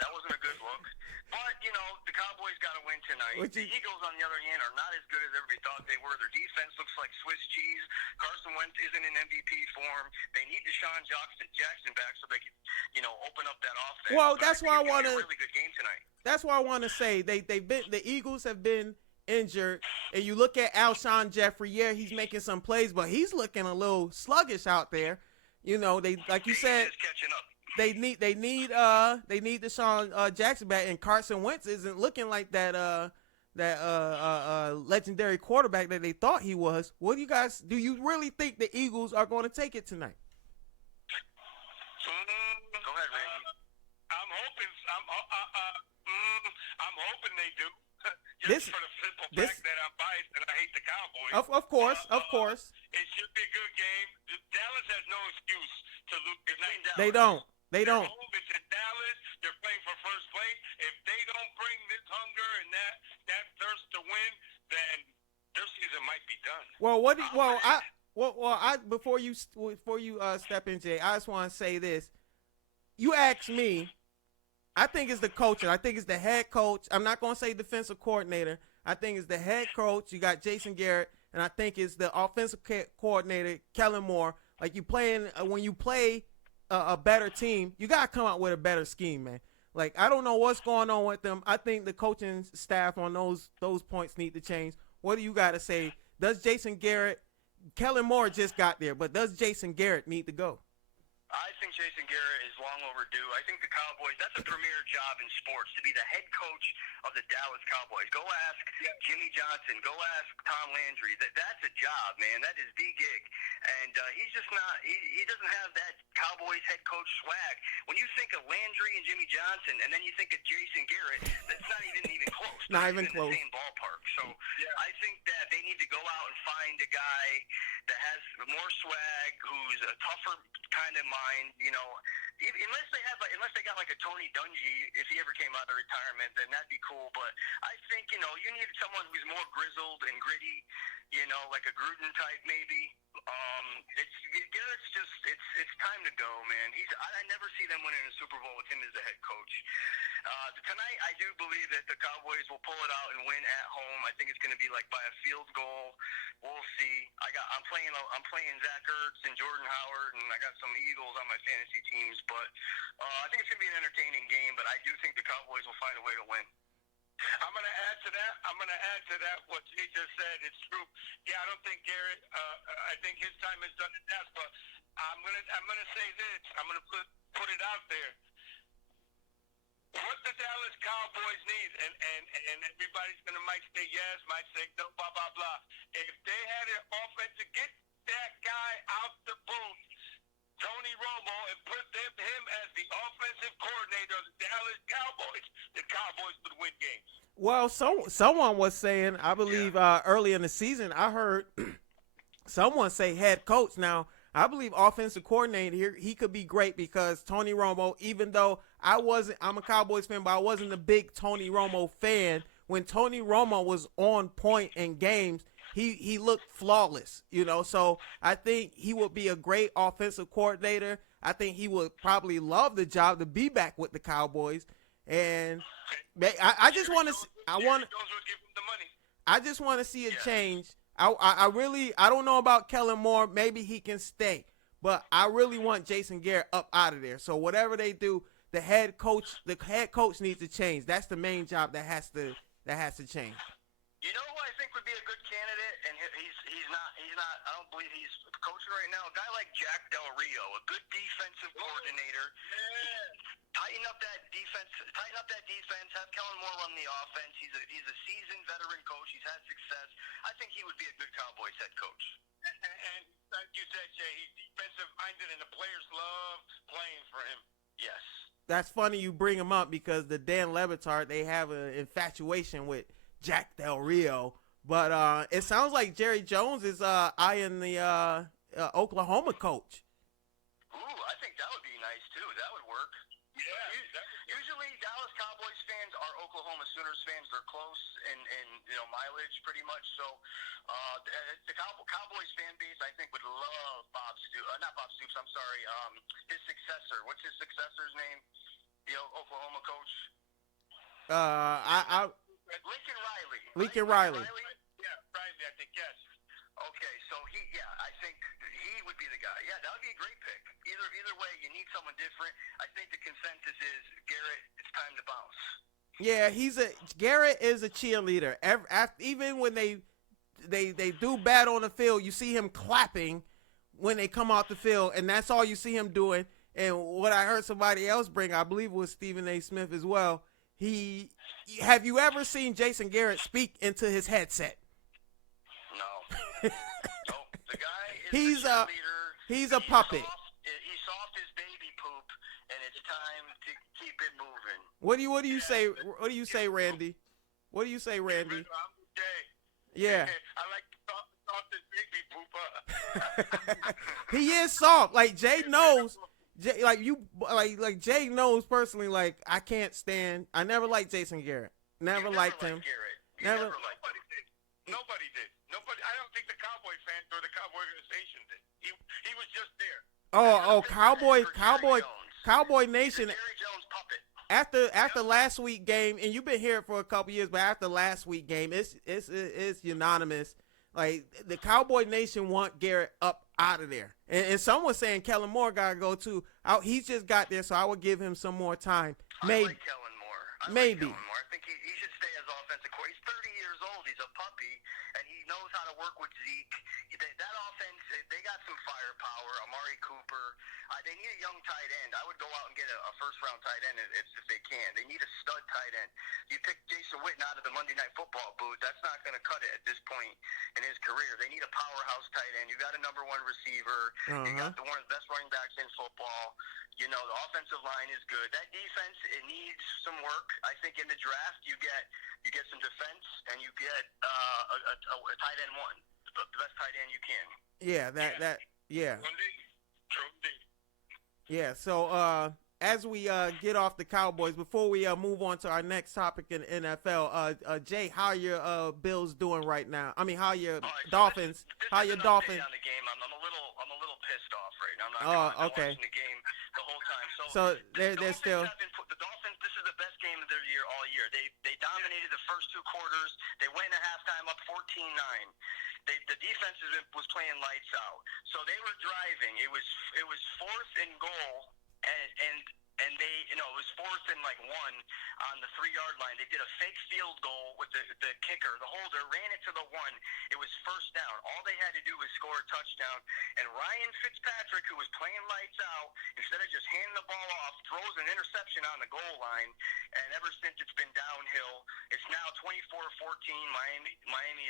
That wasn't a good look. But, you know, the Cowboys got to win tonight. The Eagles, on the other hand, are not as good as everybody thought they were. Their defense looks like Swiss cheese. Carson Wentz isn't in MVP form. They need Deshaun Jackson back so they can, you know, open up that offense. Well, that's why I want to. Really good game tonight. That's why I want to say the Eagles have been injured, and you look at Alshon Jeffrey. Yeah, he's making some plays, but he's looking a little sluggish out there. You know, they like you said. He's catching up. They need Deshaun Jackson back, and Carson Wentz isn't looking like that legendary quarterback that they thought he was. What do you really think the Eagles are going to take it tonight? Go ahead, Randy. I'm hoping they do. This for the simple fact that I'm biased and I hate the Cowboys. Of course. It should be a good game. Dallas has no excuse to lose tonight. They don't. It's in Dallas. They're playing for first place. If they don't bring this hunger and that thirst to win, then their season might be done. Before you step in, Jay, I just want to say this. You asked me. I think it's the coaching. I think it's the head coach. I'm not going to say defensive coordinator. I think it's the head coach. You got Jason Garrett, and I think it's the offensive coordinator, Kellen Moore. Like when you play a better team, you got to come out with a better scheme, man. Like, I don't know what's going on with them. I think the coaching staff on those points need to change. What do you got to say? Does Jason Garrett, Kellen Moore just got there, but does Jason Garrett need to go? I think Jason Garrett is long overdue. I think the Cowboys, that's a premier job in sports, to be the head coach of the Dallas Cowboys. Go ask Jimmy Johnson. Go ask Tom Landry. That's a job, man. That is the gig. And he's just not, he doesn't have that Cowboys head coach swag. When you think of Landry and Jimmy Johnson, and then you think of Jason Garrett, that's not even close. Not even close. In the same ballpark. So I think that they need to go out and find a guy that has more swag, who's a tougher kind of mind, you know. Unless they got like a Tony Dungy, if he ever came out of retirement, then that'd be cool. But I think, you know, you need someone who's more grizzled and gritty, you know, like a Gruden type maybe. It's time to go, man. I never see them winning a Super Bowl with him as the head coach. Tonight, I do believe that the Cowboys will pull it out and win at home. I think it's going to be like by a field goal. We'll see. I'm playing Zach Ertz and Jordan Howard, and I got some Eagles on my fantasy teams. But I think it's going to be an entertaining game. But I do think the Cowboys will find a way to win. I'm going to add to that what he just said. It's true. Yeah, I don't think Garrett. I think his time is done at that. But I'm gonna say this. I'm gonna put it out there. What the Dallas Cowboys need, and everybody's might say yes, might say no, blah blah blah. If they had an offense to get that guy out the booth, Tony Romo, and put him as the offensive coordinator of the Dallas Cowboys, the Cowboys would win games. Well, someone was saying, I believe early in the season, I heard Someone say head coach. Now, I believe offensive coordinator here, he could be great because Tony Romo, even though I'm a Cowboys fan, but I wasn't a big Tony Romo fan. When Tony Romo was on point in games, he looked flawless, So I think he would be a great offensive coordinator. I think he would probably love the job to be back with the Cowboys. And I just want to, I just want to see a change. I don't know about Kellen Moore. Maybe he can stay, but I really want Jason Garrett up out of there. So whatever they do, the head coach needs to change. That's the main job that has to change. You know who I think would be a good candidate, and he's not. I don't believe he's coaching right now. A guy like Jack Del Rio, a good defensive coordinator. Yeah. Tighten up that defense. Have Kellen Moore run the offense. He's a seasoned veteran coach. He's had success. I think he would be a good Cowboys head coach. And like you said, Jay, he's defensive minded, and the players love playing for him. Yes. That's funny you bring him up because the Dan Le Batard, they have an infatuation with Jack Del Rio. But it sounds like Jerry Jones is eyeing the Oklahoma coach. Ooh, I think that would be nice, too. That would work. Yeah. Usually Dallas Cowboys fans are Oklahoma Sooners fans. They're close in mileage pretty much. So the Cowboys fan base, I think, would love Bob Stoops. Not Bob Stoops, I'm sorry. His successor. What's his successor's name? The Oklahoma coach? Lincoln Riley. Lincoln Riley. Yeah, Riley, I think, yes. Okay, so I think he would be the guy. Yeah, that would be a great pick. Either way, you need someone different. I think the consensus is Garrett, it's time to bounce. Yeah, Garrett is a cheerleader. Even when they do bad on the field, you see him clapping when they come off the field, and that's all you see him doing. And what I heard somebody else bring, I believe it was Stephen A. Smith as well, have you ever seen Jason Garrett speak into his headset? No. Nope. The guy is he's a puppet. He soft as baby poop, and it's time to keep it moving. What do you say? What do you say, Randy? What do you say, Randy? Yeah. I like soft as baby pooper. He is soft. Like Jay knows. Jay knows personally. Like I can't stand. I never liked Jason Garrett. Never liked him. Never. Nobody did. I don't think the Cowboy fans or the Cowboy organization did. He was just there. Cowboy Nation. Jerry Jones puppet. After last week game, and you've been here for a couple years, but after last week game, it's unanimous. Like the Cowboy Nation want Garrett up out of there, and someone's saying Kellen Moore gotta go too. He's just got there, so I would give him some more time. Maybe. I like Kellen Moore. Maybe. Like Kellen Moore. I think he should stay as offensive coordinator. He's 30 years old. He's a puppy, and he knows how to work with Zeke. That offense, they got some firepower. Amari Cooper. They need a young tight end. I would go out and get a first-round tight end if they can. They need a stud tight end. You pick Jason Witten out of the Monday Night Football booth. That's not going to cut it at this point in his career. They need a powerhouse tight end. You got a number one receiver. You got one of the best running backs in football. The offensive line is good. That defense, it needs some work. I think in the draft you get some defense and you get a tight end one, the best tight end you can. Yeah, yeah. Yeah. So as we get off the Cowboys, before we move on to our next topic in NFL, Jay, how are your Bills doing right now? I mean, how are your Dolphins? How are your Dolphins? On the game, I'm a little pissed off right now. I'm not watching the game the whole time. So they're still. The Dolphins. This is the best game of their year all year. They dominated the first two quarters. They went at halftime up 14-9. The defense was playing lights out. So they were driving. It was fourth and goal, and they, it was fourth and one on the 3-yard line. They did a fake field goal with the kicker, the holder, ran it to the 1. It was first down. All they had to do was score a touchdown. And Ryan Fitzpatrick, who was playing lights out, instead of just handing the ball off, throws an interception on the goal line. And ever since, it's been downhill. It's now 24-14. Miami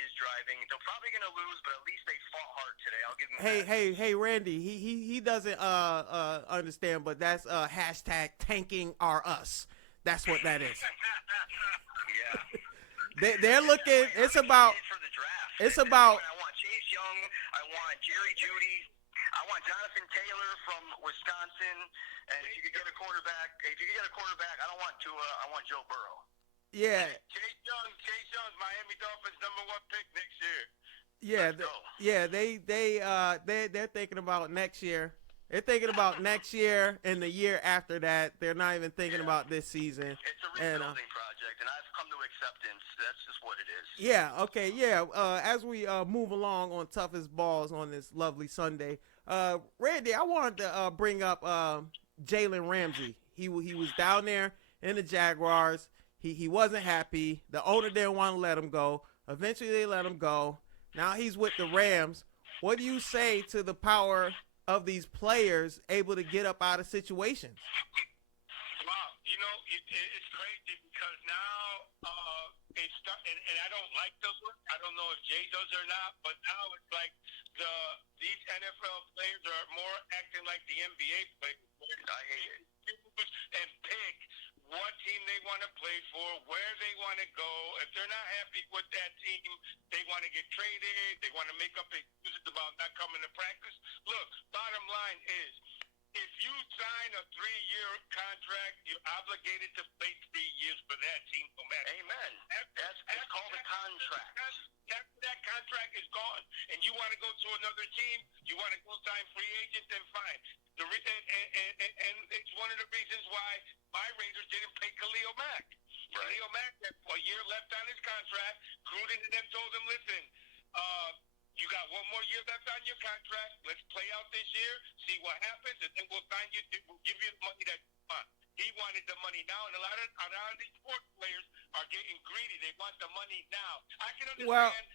is driving. They're probably going to lose, but at least they fought hard today. I'll give them that. Hey, Randy. He doesn't understand, but that's hashtag tanking are us. That's what that is. Yeah. They're looking. It's about. For the draft. It's about. I want Chase Young. I want Jerry Jeudy. I want Jonathan Taylor from Wisconsin. And if you could get a quarterback, I don't want Tua. I want Joe Burrow. Yeah. Chase Young's Miami Dolphins #1 pick next year. They're thinking about next year. They're thinking about next year and the year after that. They're not even thinking about this season. It's a rebuilding project, and I've come to acceptance. That's just what it is. Yeah, okay, yeah. As we move along on Toughest Balls on this lovely Sunday, Randy, I wanted to bring up Jalen Ramsey. He was down there in the Jaguars. He wasn't happy. The owner didn't want to let him go. Eventually, they let him go. Now he's with the Rams. What do you say to the power of these players able to get up out of situations? Wow, it's crazy because now and I don't like those. I don't know if Jay does or not, but now it's like these NFL players are more acting like the NBA players. I hate it. And pick what team they want to play for, where they want to go. If they're not happy with that team, they want to get traded. They want to make up excuses about not coming to practice. Look, bottom line is, if you sign a 3-year contract, you're obligated to play 3 years for that team no matter. Amen. It's called a contract. After that contract is gone and you want to go to another team, you want to go sign free agent, then fine. And it's one of the reasons why my Raiders didn't pay Khalil Mack. Right. Khalil Mack had a year left on his contract. Gruden and them told him, listen, you got 1 more year left on your contract. Let's play out this year, see what happens, and then we'll sign you. We'll give you the money that you want. He wanted the money now, and a lot of these sports players are getting greedy. They want the money now. I can understand.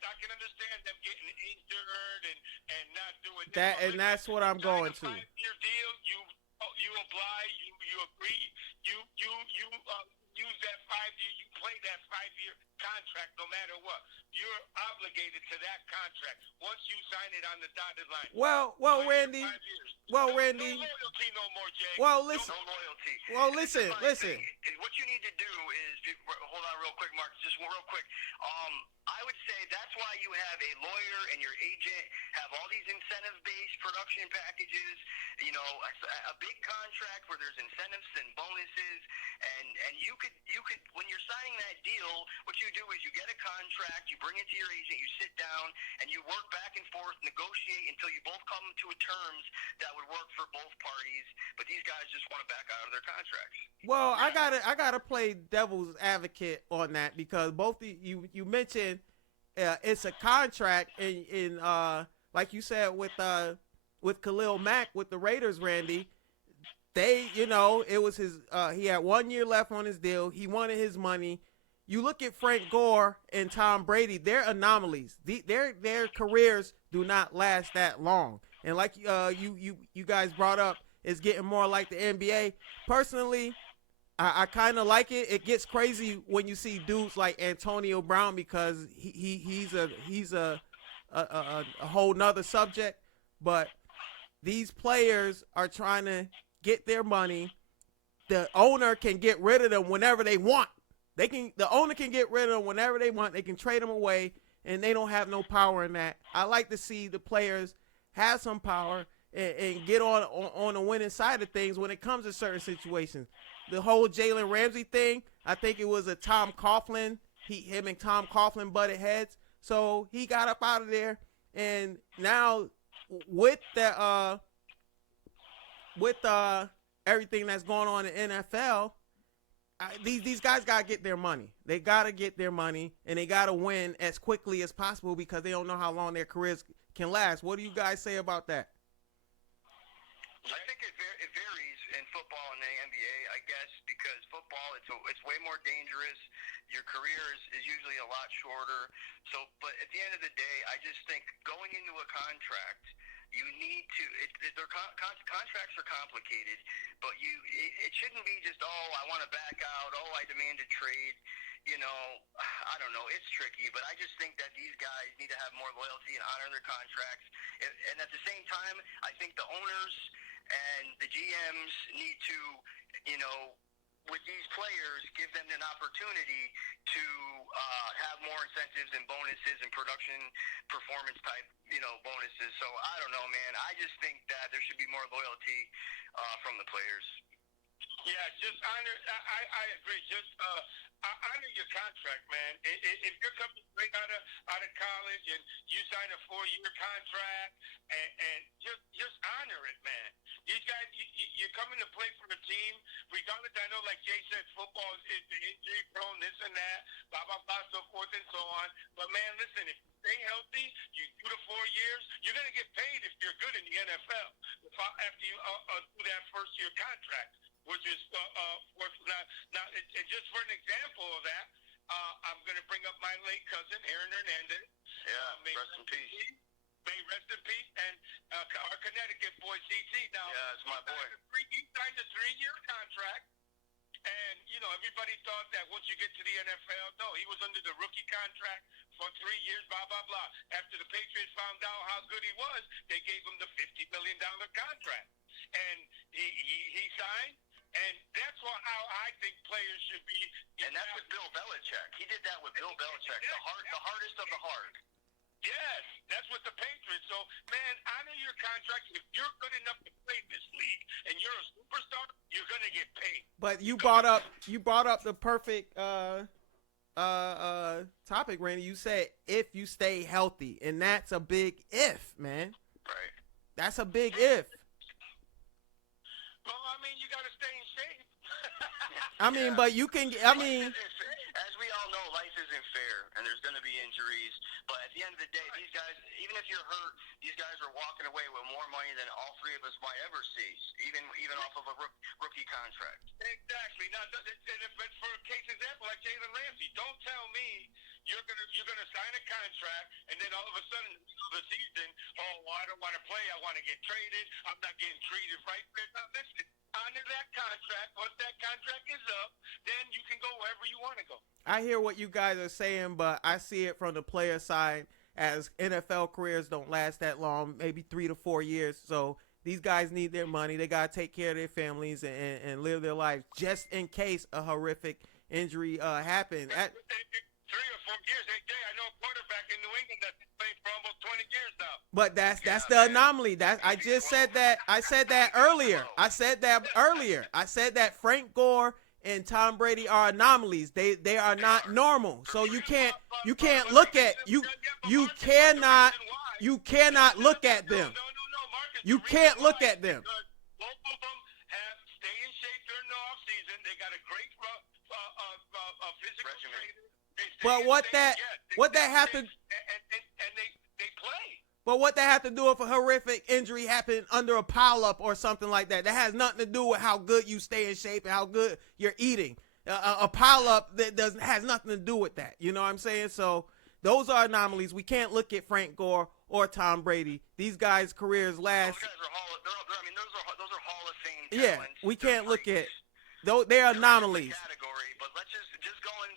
I can understand them getting injured and not doing that. And that's what I'm going to. 5-year deal. You oblige. You agree. You use that 5-year. You play that 5-year contract no matter what. You're obligated to that contract once you sign it on the dotted line. Well, Randy. No loyalty no more, Jay. Well, listen. No loyalty. Well, listen. What you need to do is, hold on real quick, Mark, just real quick. I would say that's why you have a lawyer and your agent have all these incentive-based production packages, a big contract where there's incentives and bonuses, and you could when you're signing that deal, what you do is you get a contract, you bring it to your agent, you sit down, and you work back and forth, negotiate until you both come to terms that would work for both parties. But these guys just want to back out of their contracts. Well, I gotta play devil's advocate on that because both you mentioned it's a contract, and like you said with Khalil Mack with the Raiders, Randy. They, it was his. He had 1 year left on his deal. He wanted his money. You look at Frank Gore and Tom Brady; they're anomalies. Their careers do not last that long. And like you guys brought up, it's getting more like the NBA. Personally, I kind of like it. It gets crazy when you see dudes like Antonio Brown because he's a whole nother subject. But these players are trying to get their money. The owner can get rid of them whenever they want. The owner can get rid of them whenever they want. They can trade them away, and they don't have no power in that. I like to see the players have some power and get on the winning side of things when it comes to certain situations. The whole Jalen Ramsey thing, I think it was a Tom Coughlin. Him and Tom Coughlin butted heads, so he got up out of there. And now with everything that's going on in the NFL, these guys got to get their money. They got to get their money, and they got to win as quickly as possible because they don't know how long their careers can last. What do you guys say about that? I think it varies in football and the NBA, I guess, because football, it's way more dangerous. Your career is usually a lot shorter. So, but at the end of the day, I just think going into a contract, you need to. Contracts are complicated, but it shouldn't be just I want to back out. I demand a trade. I don't know. It's tricky, but I just think that these guys need to have more loyalty and honor their contracts. And at the same time, I think the owners and the GMs need to, with these players, give them an opportunity, to have more incentives and bonuses and production performance type, bonuses. So I don't know, man. I just think that there should be more loyalty from the players. Yeah, just honor. I agree. Just honor your contract, man. If you're coming straight out of college and you sign a 4-year contract, and just honor it, man. These guys, you're coming to play for a team. Regardless, I know, like Jay said, football is injury prone, this and that, blah blah blah, so forth and so on. But man, listen, if you stay healthy, you 2 to 4 years, you're gonna get paid if you're good in the NFL after you do that first year contract. Which is now just for an example of that, I'm going to bring up my late cousin Aaron Hernandez. Yeah, rest in peace. May rest in peace, and our Connecticut boy CC. Now, yeah, it's my boy. He signed a 3-year contract, and everybody thought that once you get to the NFL, no, he was under the rookie contract for 3 years, blah blah blah. After the Patriots found out how good he was, they gave him the $50 million contract, and he signed. And that's how I think players should be. And that's with Bill Belichick. He did that with Bill Belichick, the hardest of the hard. Yes, that's with the Patriots. So, man, honor your contract. If you're good enough to play this league and you're a superstar, you're gonna get paid. But you brought up the perfect topic, Randy. You said if you stay healthy, and that's a big if, man. Right. That's a big if. Well, I mean, you got to stay in shape. But you can. As we all know, life isn't fair, and there's going to be injuries. But at the end of the day, these guys, even if you're hurt, these guys are walking away with more money than all 3 of us might ever see, even off of a rookie contract. Exactly. Now, but for a case example, like Jalen Ramsey, don't tell me you're gonna sign a contract, and then all of a sudden, the season, I don't want to play. I want to get traded. I'm not getting treated right. Now, listen, honor that contract. Once that contract is up, then you can go wherever you want to go. I hear what you guys are saying, but I see it from the player side, as NFL careers don't last that long, maybe 3 to 4 years. So these guys need their money. They got to take care of their families and live their lives just in case a horrific injury happens. 3 or 4 years. I know a quarterback in New England that's played for almost 20 years now. But that's the anomaly. I just said that. I said that earlier. I said that Frank Gore and Tom Brady are anomalies. They are not normal. So you can't look at you cannot look at them. You can't look at them. Both of them have stay in shape during the off season. They got a great physical trainer. But what that have to and they play. But what that have to do if a horrific injury happened under a pileup or something like that? That has nothing to do with how good you stay in shape and how good you're eating. A pileup that has nothing to do with that. You know what I'm saying? So those are anomalies. We can't look at Frank Gore or Tom Brady. These guys' careers last. Those guys are those are Hall of Fame Yeah, talents. we can't look at. Though they're anomalies. Category, but let's just going,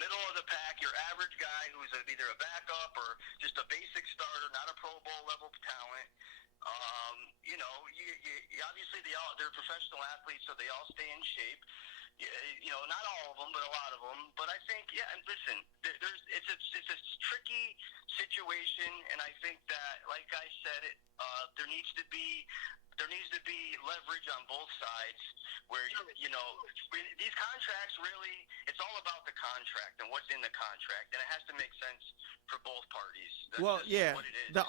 middle of the pack. Your average guy who's either a backup or just a basic starter, not a Pro Bowl level talent. Obviously they're professional athletes, so they all stay in shape. Not all of them, but a lot of them. But I think, and listen, it's a tricky situation, and I think that, like I said, there needs to be leverage on both sides. Where these contracts really, it's all about the contract and what's in the contract, and it has to make sense for both parties. That's what it is. The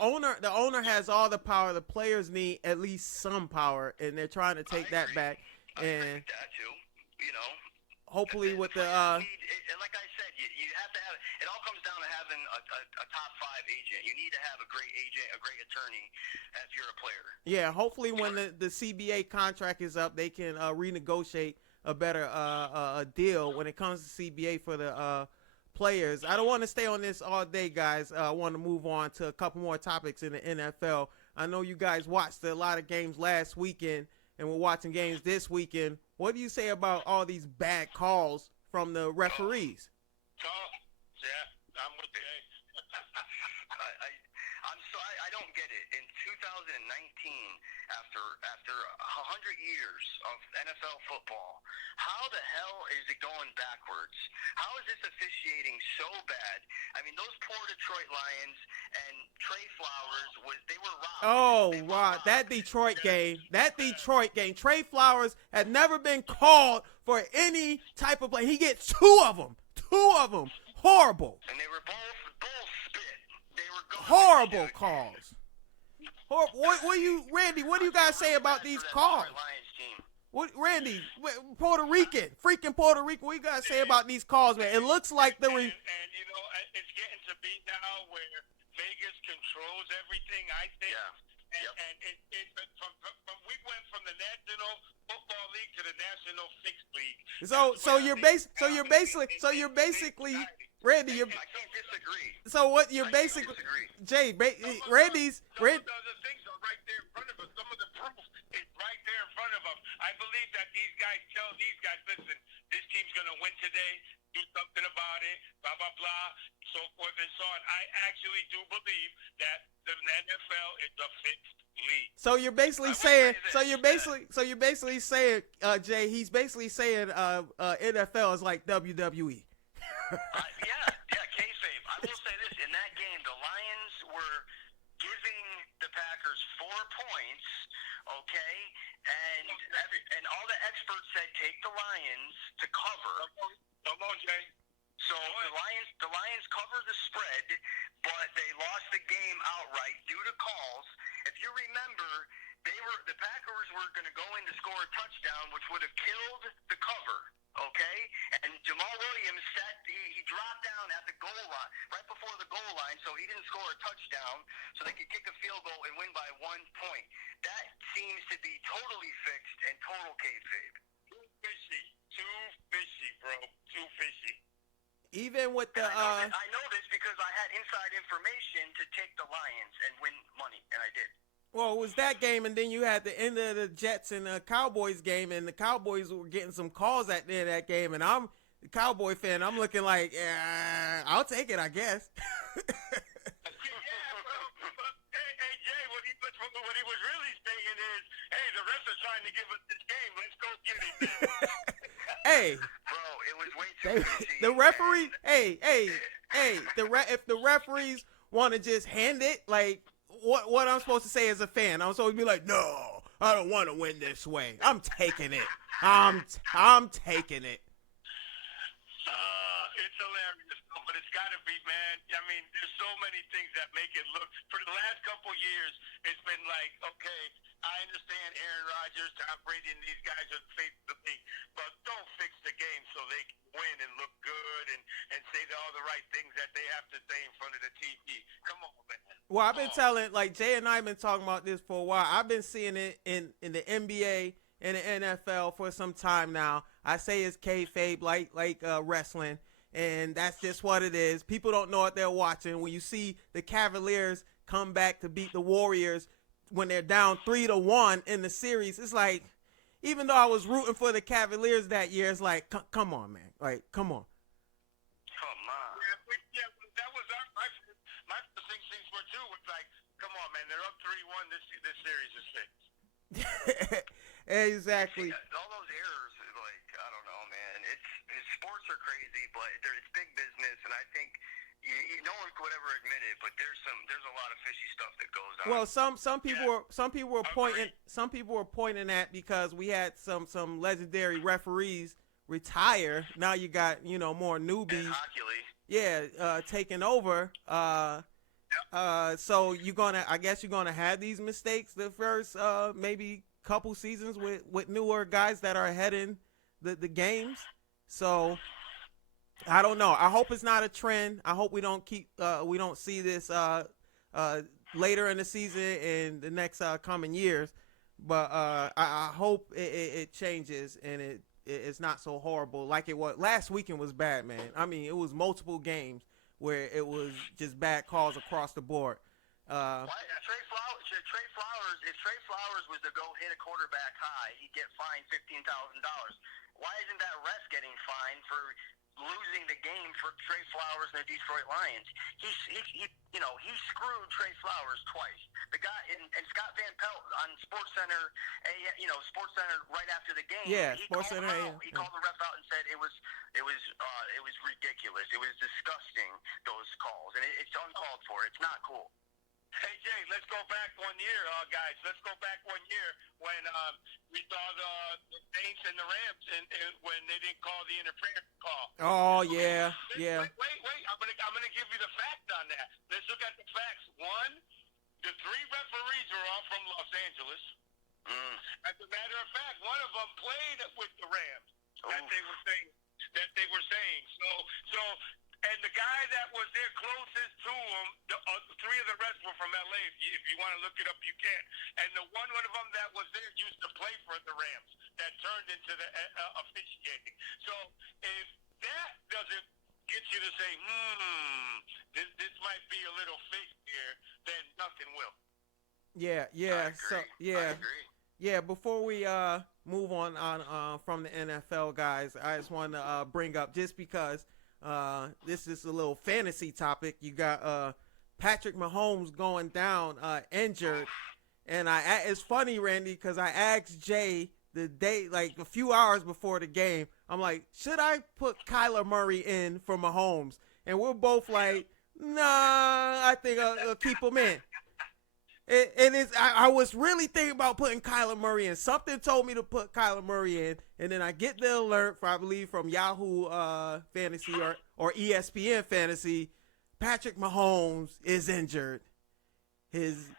owner has all the power. The players need at least some power, and they're trying to take that back. I agree with that too. Hopefully with the like I said, you have to have. It all comes down to having a top 5 agent. You need to have a great agent, a great attorney, if you're a player. Yeah, hopefully when the CBA contract is up, they can renegotiate a better deal when it comes to CBA for the players. I don't want to stay on this all day, guys. I want to move on to a couple more topics in the NFL. I know you guys watched a lot of games last weekend, and we're watching games this weekend. What do you say about all these bad calls from the referees? Yeah, I'm with you. I I don't get it. In 2019, after 100 years of NFL football, how the hell is it going backwards? How is this officiating so bad? I mean, those poor Detroit Lions and Trey Flowers they were robbed. Oh, wow. That Detroit game. Trey Flowers had never been called for any type of play. He gets two of them. Horrible. And they were both spit. They were gone. Horrible calls. Randy, what do you guys say about these calls? Randy, freaking Puerto Rican, what you guys say about these calls, man? It looks like and you know, it's getting to be now where Vegas controls everything, I think. Yeah. And we went from the National Football League to the National Sixth League. So you're basically Randy. I can't disagree. So what you're basically Jay, Randy's. Some of the things are right there in front of us. Some of the proof is right there in front of us. I believe that these guys tell these guys, listen, this team's gonna win today. Do something about it. Blah blah blah. So forth and so on. I actually do believe that the NFL is a fixed league. So you're basically saying. Jay. He's basically saying NFL is like WWE. Yeah, kayfabe. I will say this: in that game, the Lions were giving the Packers 4 points, okay, and all the experts said take the Lions to cover. Come on, Jay. So the Lions covered the spread, but they lost the game outright due to calls. If you remember, the Packers were going to go in to score a touchdown, which would have killed the cover. Okay, and Jamal Williams he dropped down at the goal line, right before the goal line, so he didn't score a touchdown, so they could kick a field goal and win by 1 point. That seems to be totally fixed and total kayfabe. Too fishy, bro. Too fishy. Even with the I know this because I had inside information to take the Lions and win money, and I did. Well, it was that game, and then you had the end of the Jets and the Cowboys game, and the Cowboys were getting some calls at the end of that game, and I'm a Cowboy fan. I'm looking like, I'll take it, I guess. Hey, Jay, what he was really saying is, hey, the refs are trying to give us this game. Let's go get it now. Hey. Bro, it was way too easy. The referee, if the referees want to just hand it, like, what I'm supposed to say as a fan? I'm supposed to be like, no, I don't want to win this way. I'm taking it. I'm taking it. It's hilarious, but it's got to be, man. I mean, there's so many things that make it look. For the last couple years, it's been like, okay, I understand Aaron Rodgers, Tom Brady, and these guys are the face of the league, but don't fix the game so they can win and look good and say all the right things that they have to say in front of the TV. Come on, man. Well, I've been telling, like, Jay and I have been talking about this for a while. I've been seeing it in the NBA and the NFL for some time now. I say it's kayfabe, like wrestling. And that's just what it is. People don't know what they're watching. When you see the Cavaliers come back to beat the Warriors when they're down 3-1 in the series, it's like, even though I was rooting for the Cavaliers that year, it's like, come on, man. Like, come on. Come on. Yeah, that was my first things were too. Was like, come on, man. They're up 3-1. This series is fixed. Exactly. All those errors, like, I don't know, man. Sports are crazy, but it's big business, and I think no one could ever admit it, but there's a lot of fishy stuff that goes on. Well, some people were pointing at, because we had some legendary referees retire. Now you got more newbies. Hockey league. Yeah, taking over. So I guess you're gonna have these mistakes the first maybe couple seasons with newer guys that are heading the games. So I don't know. I hope it's not a trend. I hope we don't see this later in the season and the next coming years. But I hope it changes and it's not so horrible like it was. Last weekend was bad, man. I mean, it was multiple games where it was just bad calls across the board. Trey Flowers, if Trey Flowers was to go hit a quarterback high, he'd get fined $15,000. Why isn't that ref getting fined for losing the game Trey Flowers and the Detroit Lions. He screwed Trey Flowers twice. The guy and Scott Van Pelt on SportsCenter, SportsCenter right after the game. Yeah, he SportsCenter. He called the ref out and said it was ridiculous. It was disgusting, those calls, and it's uncalled for. It's not cool. Hey, Jay, let's go back 1 year, guys. Let's go back 1 year when we saw the Saints and the Rams and when they didn't call the interference call. Oh, yeah, yeah. Wait. I'm gonna give you the facts on that. Let's look at the facts. One, the 3 referees are all from Los Angeles. As a matter of fact, one of them played with the Rams. That they were saying. So. And the guy that was there closest to him, the 3 of the rest were from L.A. If you want to look it up, you can. And the one of them that was there used to play for the Rams that turned into the officiating. So if that doesn't get you to say, this might be a little fake here, then nothing will. Yeah. So I agree. Yeah, before we move on from the NFL, guys, I just want to bring up, just because this is a little fantasy topic. You got Patrick Mahomes going down injured, and it's funny, Randy, because I asked Jay the day, like a few hours before the game, I'm like, should I put Kyler Murray in for Mahomes? And we're both like, nah, I think I'll keep him in. I was really thinking about putting Kyler Murray in. Something told me to put Kyler Murray in, and then I get the alert, I believe, from Yahoo Fantasy or ESPN Fantasy. Patrick Mahomes is injured. His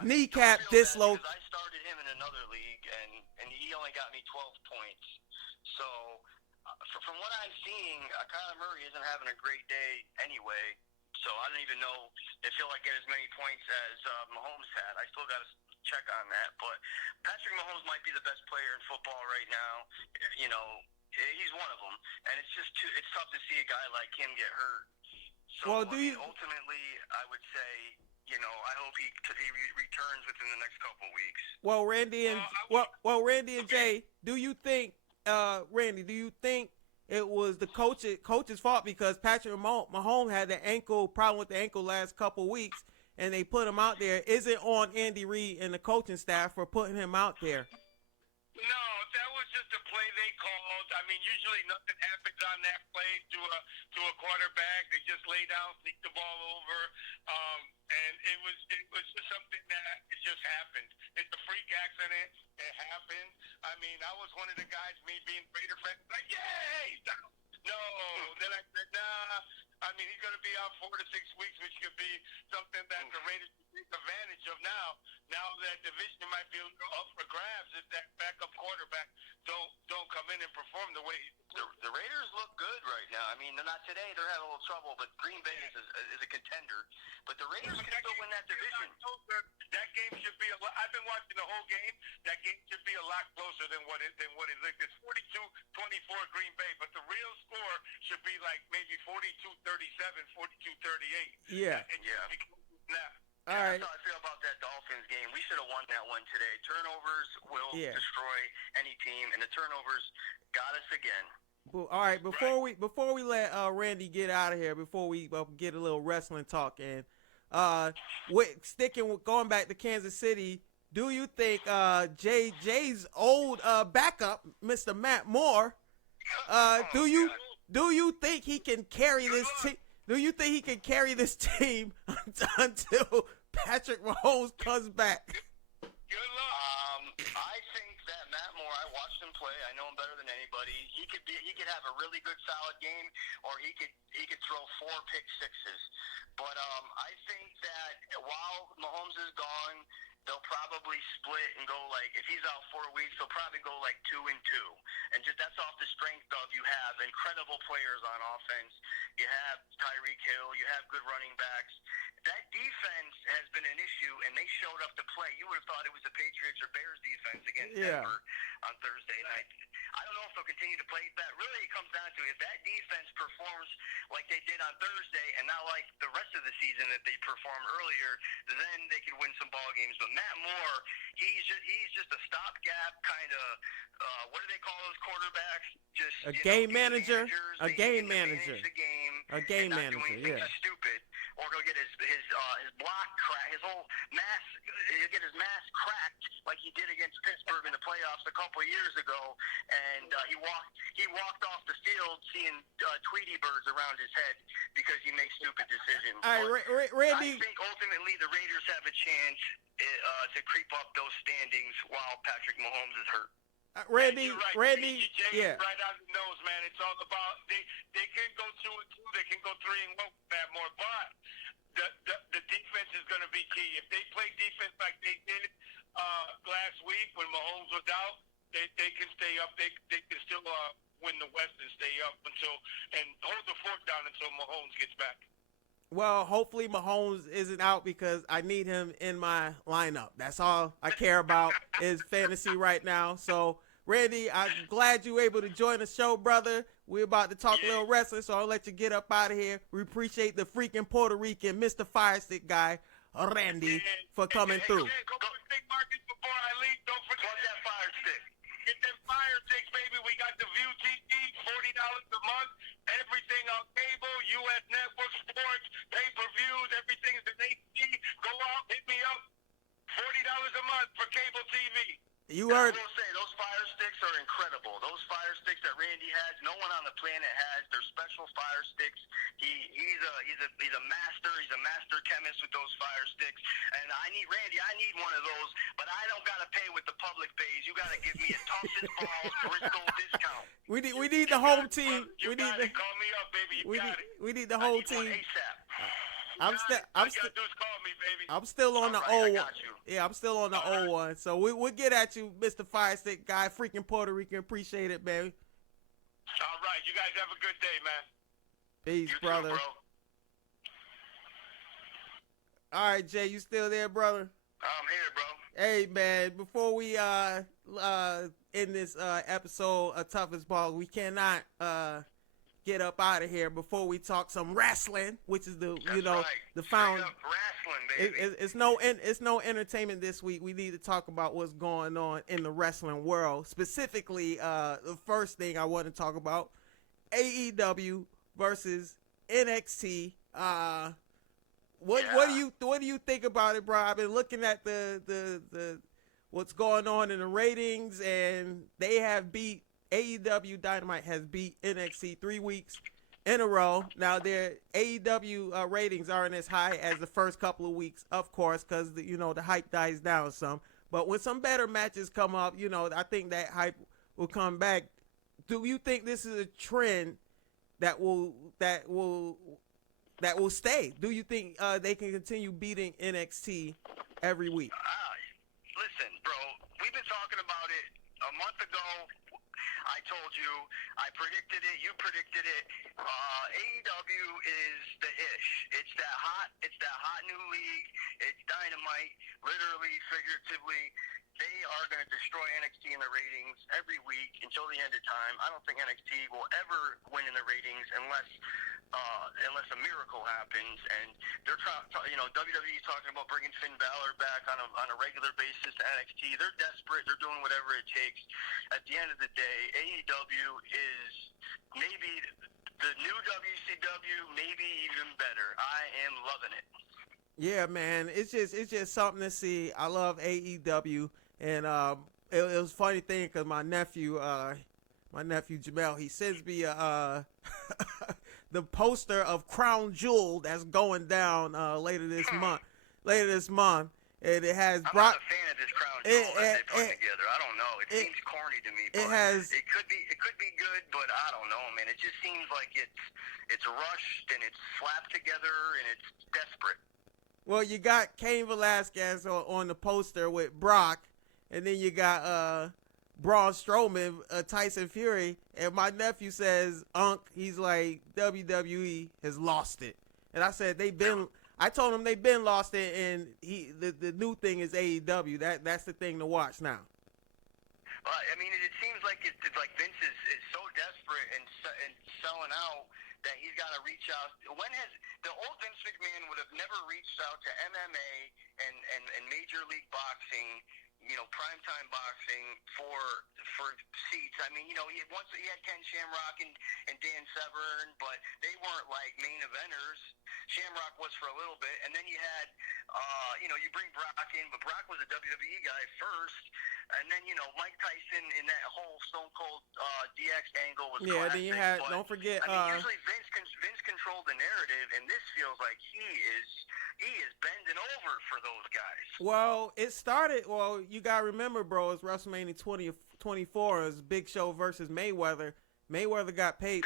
kneecap dislocated. I started him in another league, and he only got me 12 points. So from what I'm seeing, Kyler Murray isn't having a great day anyway. So I don't even know if he'll get as many points as Mahomes had. I still got to check on that. But Patrick Mahomes might be the best player in football right now. He's one of them. And it's tough to see a guy like him get hurt. So ultimately, I would say, I hope he returns within the next couple of weeks. Well, Randy and Jay, do you think, it was the coach's fault, because Patrick Mahomes had the problem with the ankle last couple weeks, and they put him out there? Is it on Andy Reid and the coaching staff for putting him out there? No, that was just a play they called. I mean, usually nothing happens on that play to a quarterback. They just lay down, sneak the ball over, and it was just something that it just happened. It's a freak accident. It happened. I mean, I was one of the guys, me being Raider fan, like, yay, he's down. No, then I said, nah. I mean, he's going to be out 4 to 6 weeks, which could be something that the Raiders take advantage of now. Now that division might be up for grabs if that backup quarterback don't come in and perform the way the Raiders look good right now. I mean, they're not today. They're having a little trouble, but Green Bay is a contender. But the Raiders can still win that division. That game should be I've been watching the whole game. That game should be a lot closer than what it looked. It's 42-24 Green Bay, but the real score should be like maybe 42-37, 42-38. Yeah. All right. That's how I feel about that Dolphins game. We should have won that one today. Turnovers will destroy any team, and the turnovers got us again. All right, before we let Randy get out of here, before we get a little wrestling talk in, going back to Kansas City, do you think Jay's old backup, Mr. Matt Moore, do you think he can carry this team? Do you think he can carry this team until Patrick Mahomes comes back? Good luck. I think that Matt Moore, I watched him play. I know him better than anybody. He could have a really good solid game, or he could throw 4 pick sixes. But I think that while Mahomes is gone, they'll probably split and go if he's out 4 weeks, they'll probably go 2-2. And just that's off the strength of you have incredible players on offense. You have Tyreek Hill. You have good running backs. That defense has been an issue, and they showed up to play. You would have thought it was the Patriots or Bears defense against Denver on Thursday night. I don't know if they'll continue to play that. Really, it comes down to if that defense performs like they did on Thursday, and not like the rest of the season that they performed earlier, then they could win some ball games. But Matt Moore, he's just a stopgap kind of. What do they call those quarterbacks? Just a game manager. A game manager. The game. A game manager. Yeah. Stupid, or go get his block crack, his whole mass. He'll get his mass cracked like he did against Pittsburgh in the playoffs a couple of years ago, and he walked off the field seeing Tweety birds around his head because he makes stupid decisions. All right, Randy. I think ultimately the Raiders have a chance to creep up those standings while Patrick Mahomes is hurt. Randy, yeah, right on the nose, man. It's all about they can go 2-2, they can go 3-1 with Matt Moore, but the defense is going to be key. If they play defense like they did last week when Mahomes was out, they can stay up. They can still win the West and stay up and hold the fort down until Mahomes gets back. Well, hopefully Mahomes isn't out because I need him in my lineup. That's all I care about is fantasy right now. So, Randy, I'm glad you were able to join the show, brother. We're about to talk a little wrestling, so I'll let you get up out of here. We appreciate the freaking Puerto Rican, Mr. Firestick guy, Randy, for coming through. Go Big Marcus before I leave. Don't forget that fire stick. Get them fire sticks, baby. We got the View TV, $40 a month. Everything on cable, U.S. Network, sports, pay-per-views, everything is in HD. Go out, hit me up. $40 a month for cable TV. You heard. I will say, those fire sticks are incredible. Those fire sticks that Randy has, no one on the planet has. They're special fire sticks. He's a master. He's a master chemist with those fire sticks. And I need one of those, but I don't gotta pay what the public pays. You gotta give me a Thompson's Balls Bristol discount. We need the home team. You got it. Call me up, baby. We need the whole team. ASAP. I'm still on the old one. Yeah, I'm still on the old one. So we'll get at you, Mr. Firestick guy, freaking Puerto Rican. Appreciate it, baby. All right, you guys have a good day, man. Peace, You brother. too, bro. All right, Jay, you still there, brother? I'm here, bro. Hey, man, before we end this episode of Toughest Balls, we cannot get up out of here before we talk some wrestling, which is the the found Wrestling, baby. it's no entertainment this week. We need to talk about what's going on in the wrestling world. Specifically, the first thing I want to talk about, AEW versus NXT. What do you think about it, bro? I've been looking at the what's going on in the ratings, and they have beat AEW Dynamite has beat NXT 3 weeks in a row. Now their AEW ratings aren't as high as the first couple of weeks, of course, because the hype dies down some. But when some better matches come up, I think that hype will come back. Do you think this is a trend that will stay? Do you think they can continue beating NXT every week? Listen, bro, we've been talking about it a month ago. I told you, I predicted it, you predicted it. AEW is the ish. It's that hot new league. It's dynamite, literally, figuratively. They are going to destroy NXT in the ratings every week until the end of time. I don't think NXT will ever win in the ratings unless a miracle happens. And they're WWE is talking about bringing Finn Balor back on a regular basis to NXT. They're desperate. They're doing whatever it takes. At the end of the day, AEW is maybe the new WCW, maybe even better. I am loving it. Yeah, man, it's just something to see. I love AEW, and it was a funny thing because my nephew Jamel, he sends me the poster of Crown Jewel that's going down later this month. And it has I'm not a fan of this Crown Jewel that they put together. I don't know. It seems corny to me. But it could be good, but I don't know, man. It just seems like it's rushed and it's slapped together and it's desperate. Well, you got Cain Velasquez on the poster with Brock, and then you got Braun Strowman, Tyson Fury, and my nephew says, he's like, WWE has lost it. And I said, I told him they've been lost it, and the new thing is AEW. That's the thing to watch now. I mean, it seems like it's like Vince is so desperate and selling out that he's got to reach out. When has the old Vince McMahon would have never reached out to MMA and Major League Boxing, primetime boxing for seats. I mean, he had Ken Shamrock and Dan Severn, but they weren't like main eventers. Shamrock was for a little bit, and then you had, you bring Brock in, but Brock was a WWE guy first, and then Mike Tyson in that whole Stone Cold DX angle was classic. Then you had, but, don't forget. I mean, usually Vince controlled the narrative, and this feels like he is bending over for those guys. Well, it started. Well, you gotta remember, bro. It's WrestleMania 24. It's Big Show versus Mayweather. Mayweather got paid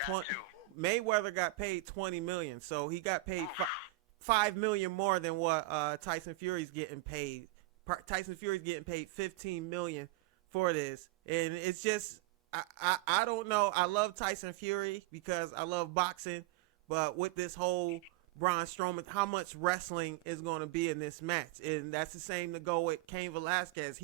Mayweather got paid $20 million, so he got paid $5 million more than what Tyson Fury's getting paid. Tyson Fury's getting paid $15 million for this, and it's just I don't know. I love Tyson Fury because I love boxing, but with this whole Braun Strowman, how much wrestling is going to be in this match? And that's the same to go with Cain Velasquez.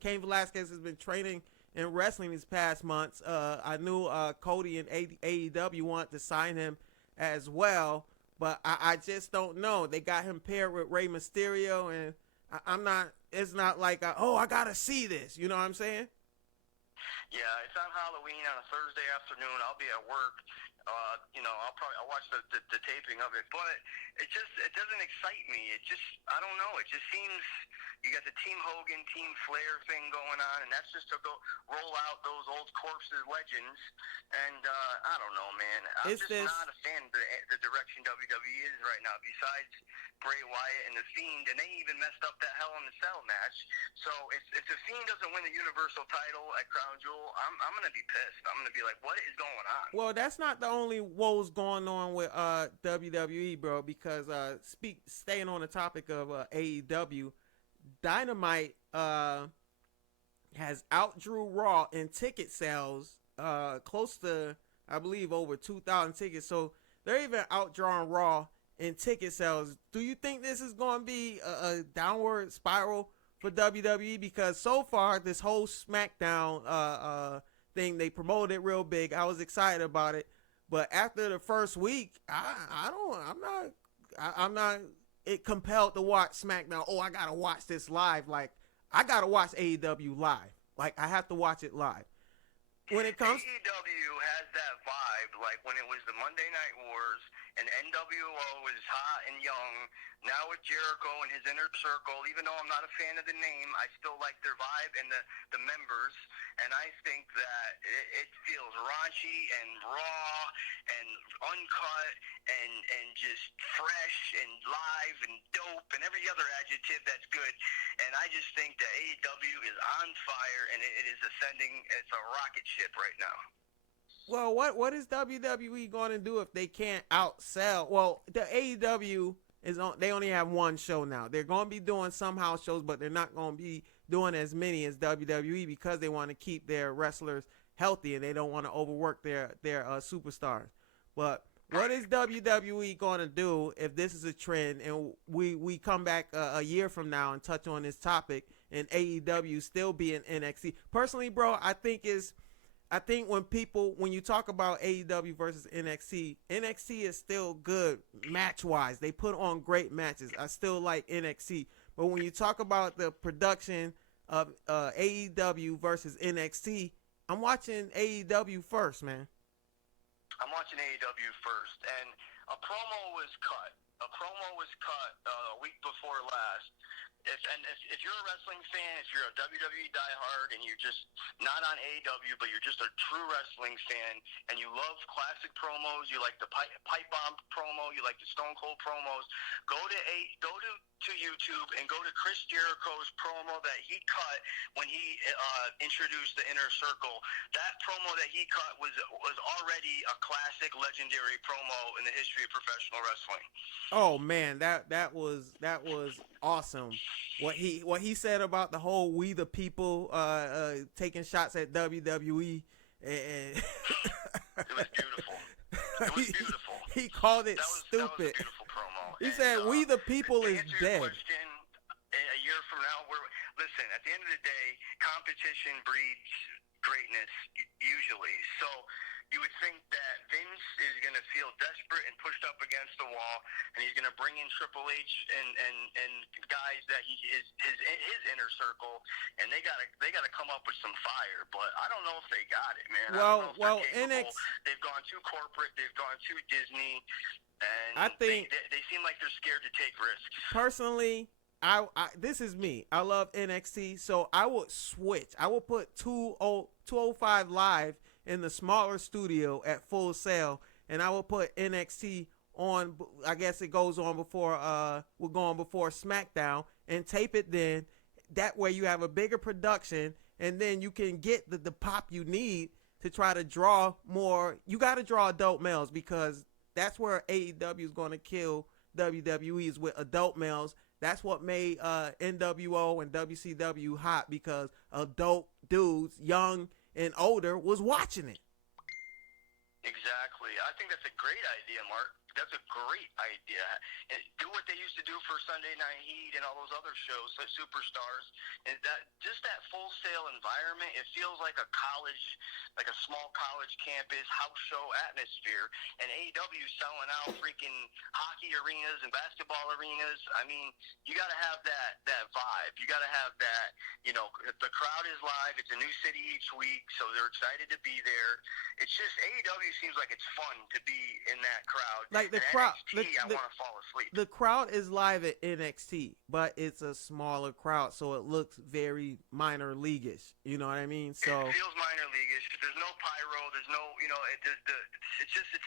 Cain Velasquez has been training in wrestling these past months. I knew Cody and AEW wanted to sign him as well, but I just don't know. They got him paired with Rey Mysterio, and it's not like, I got to see this. You know what I'm saying? Yeah, it's on Halloween on a Thursday afternoon. I'll be at work. I'll watch the taping of it, but it doesn't excite me. I don't know. It just seems you got the Team Hogan, Team Flair thing going on, and that's just to go roll out those old corpses legends. And I don't know, man. I'm not a fan of the direction WWE is right now. Besides Bray Wyatt and the Fiend, and they even messed up that Hell in a Cell match. So if the Fiend doesn't win the Universal title at Crown Jewel, I'm gonna be pissed. I'm gonna be like, what is going on? Well, that's not the only woes going on with WWE, bro. Because staying on the topic of AEW, Dynamite has outdrew Raw in ticket sales, close to, I believe, over 2,000 tickets. So they're even outdrawing Raw in ticket sales. Do you think this is going to be a downward spiral for WWE? Because so far, this whole SmackDown thing, they promoted it real big. I was excited about it. But after the first week, I'm not compelled to watch SmackDown. Oh, I gotta watch this live. Like, I gotta watch AEW live. Like, I have to watch it live. When it comes, AEW has that vibe, like when it was the Monday Night Wars and NWO was hot and young. Now with Jericho and his inner circle, even though I'm not a fan of the name, I still like their vibe and the members. And I think that it feels raunchy and raw and uncut and just fresh and live and dope and every other adjective that's good. And I just think that AEW is on fire and it is ascending. It's a rocket ship right now. Well, what is WWE going to do if they can't outsell? Well, the AEW they only have one show now. They're going to be doing some house shows, but they're not going to be doing as many as WWE because they want to keep their wrestlers healthy and they don't want to overwork their superstars. But what is WWE going to do if this is a trend and we come back a year from now and touch on this topic and AEW still be in NXT? Personally, bro, I think when you talk about AEW versus NXT is still good match-wise. They put on great matches. I still like NXT. But when you talk about the production of AEW versus NXT, I'm watching AEW first, man. I'm watching AEW first. And a promo was cut. A week before last. If you're a wrestling fan, if you're a WWE diehard and you're just not on AEW, but you're just a true wrestling fan and you love classic promos, you like the pipe bomb promo, you like the Stone Cold promos, go to YouTube and go to Chris Jericho's promo that he cut when he introduced the Inner Circle. That promo that he cut was already a classic, legendary promo in the history of professional wrestling. Oh man, that was awesome. What he said about the whole "we the people" taking shots at WWE. It was beautiful. It was beautiful. He called it stupid. That was a beautiful promo. He said, "We the people" is dead. Question, a year from now, listen. At the end of the day, competition breeds greatness usually. So you would think that Vince is going to feel Raw, and he's going to bring in Triple H and guys that his inner circle, and they gotta come up with some fire. But I don't know if they got it, man. Well, they've gone too corporate, they've gone too Disney, and I think they seem like they're scared to take risks. Personally, I this is me. I love NXT, so I would switch. I would put 205 Live in the smaller studio at Full Sail, and I will put NXT on. I guess it goes on before we're going before SmackDown, and tape it then. That way you have a bigger production, and then you can get the pop you need to try to draw more. You got to draw adult males, because that's where AEW is going to kill WWE, is with adult males. That's what made NWO and WCW hot, because adult dudes, young and older, was watching it. Exactly. I think that's a great idea, Mark. That's a great idea. And do what they used to do for Sunday Night Heat and all those other shows, like Superstars. And that Full Sail environment, it feels like a college, like a small college campus house show atmosphere. And AEW selling out freaking hockey arenas and basketball arenas. I mean, you got to have that vibe. You got to have that, the crowd is live. It's a new city each week, so they're excited to be there. It's just AEW seems like it's fun to be in that crowd. Like the crowd, I want to fall asleep. The crowd is live at NXT, but it's a smaller crowd, so it looks very minor leaguish. You know what I mean? So it feels minor leaguish. There's no pyro. There's no, it's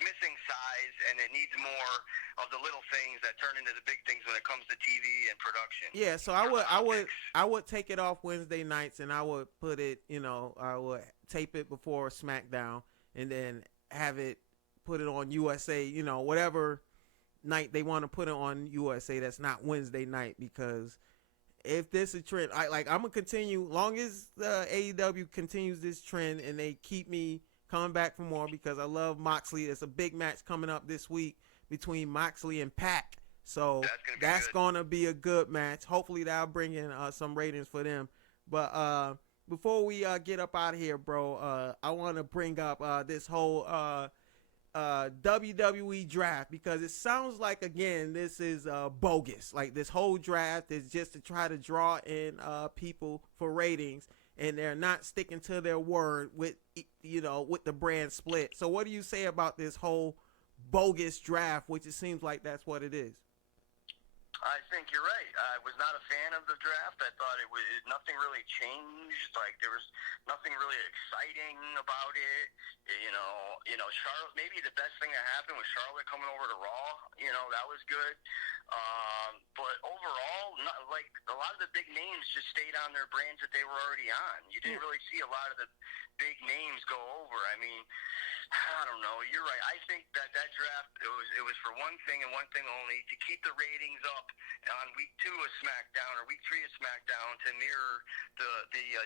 missing size, and it needs more of the little things that turn into the big things when it comes to TV and production. Yeah, so I would take it off Wednesday nights, and I would put it, I would tape it before SmackDown, and then have it. Put it on USA, whatever night they want to put it on USA. That's not Wednesday night, because if this is a trend, I'm gonna continue. Long as the AEW continues this trend and they keep me coming back for more, because I love Moxley. It's a big match coming up this week between Moxley and Pac, so that's gonna be a good match. Hopefully that'll bring in some ratings for them. But before we get up out of here, bro, I want to bring up this whole WWE draft, because it sounds like, again, this is bogus. Like, this whole draft is just to try to draw in people for ratings, and they're not sticking to their word with the brand split. So what do you say about this whole bogus draft, which it seems like that's what it is? I think you're right. I was not a fan of the draft. I thought nothing really changed. Like, there was nothing really exciting about it. Charlotte, maybe the best thing that happened was Charlotte coming over to Raw. That was good. But overall, a lot of the big names just stayed on their brands that they were already on. You didn't really see a lot of the big names go over. I mean, I don't know. You're right. I think that draft, it was for one thing and one thing only, to keep the ratings up on week 2 of SmackDown or week 3 of SmackDown, to mirror the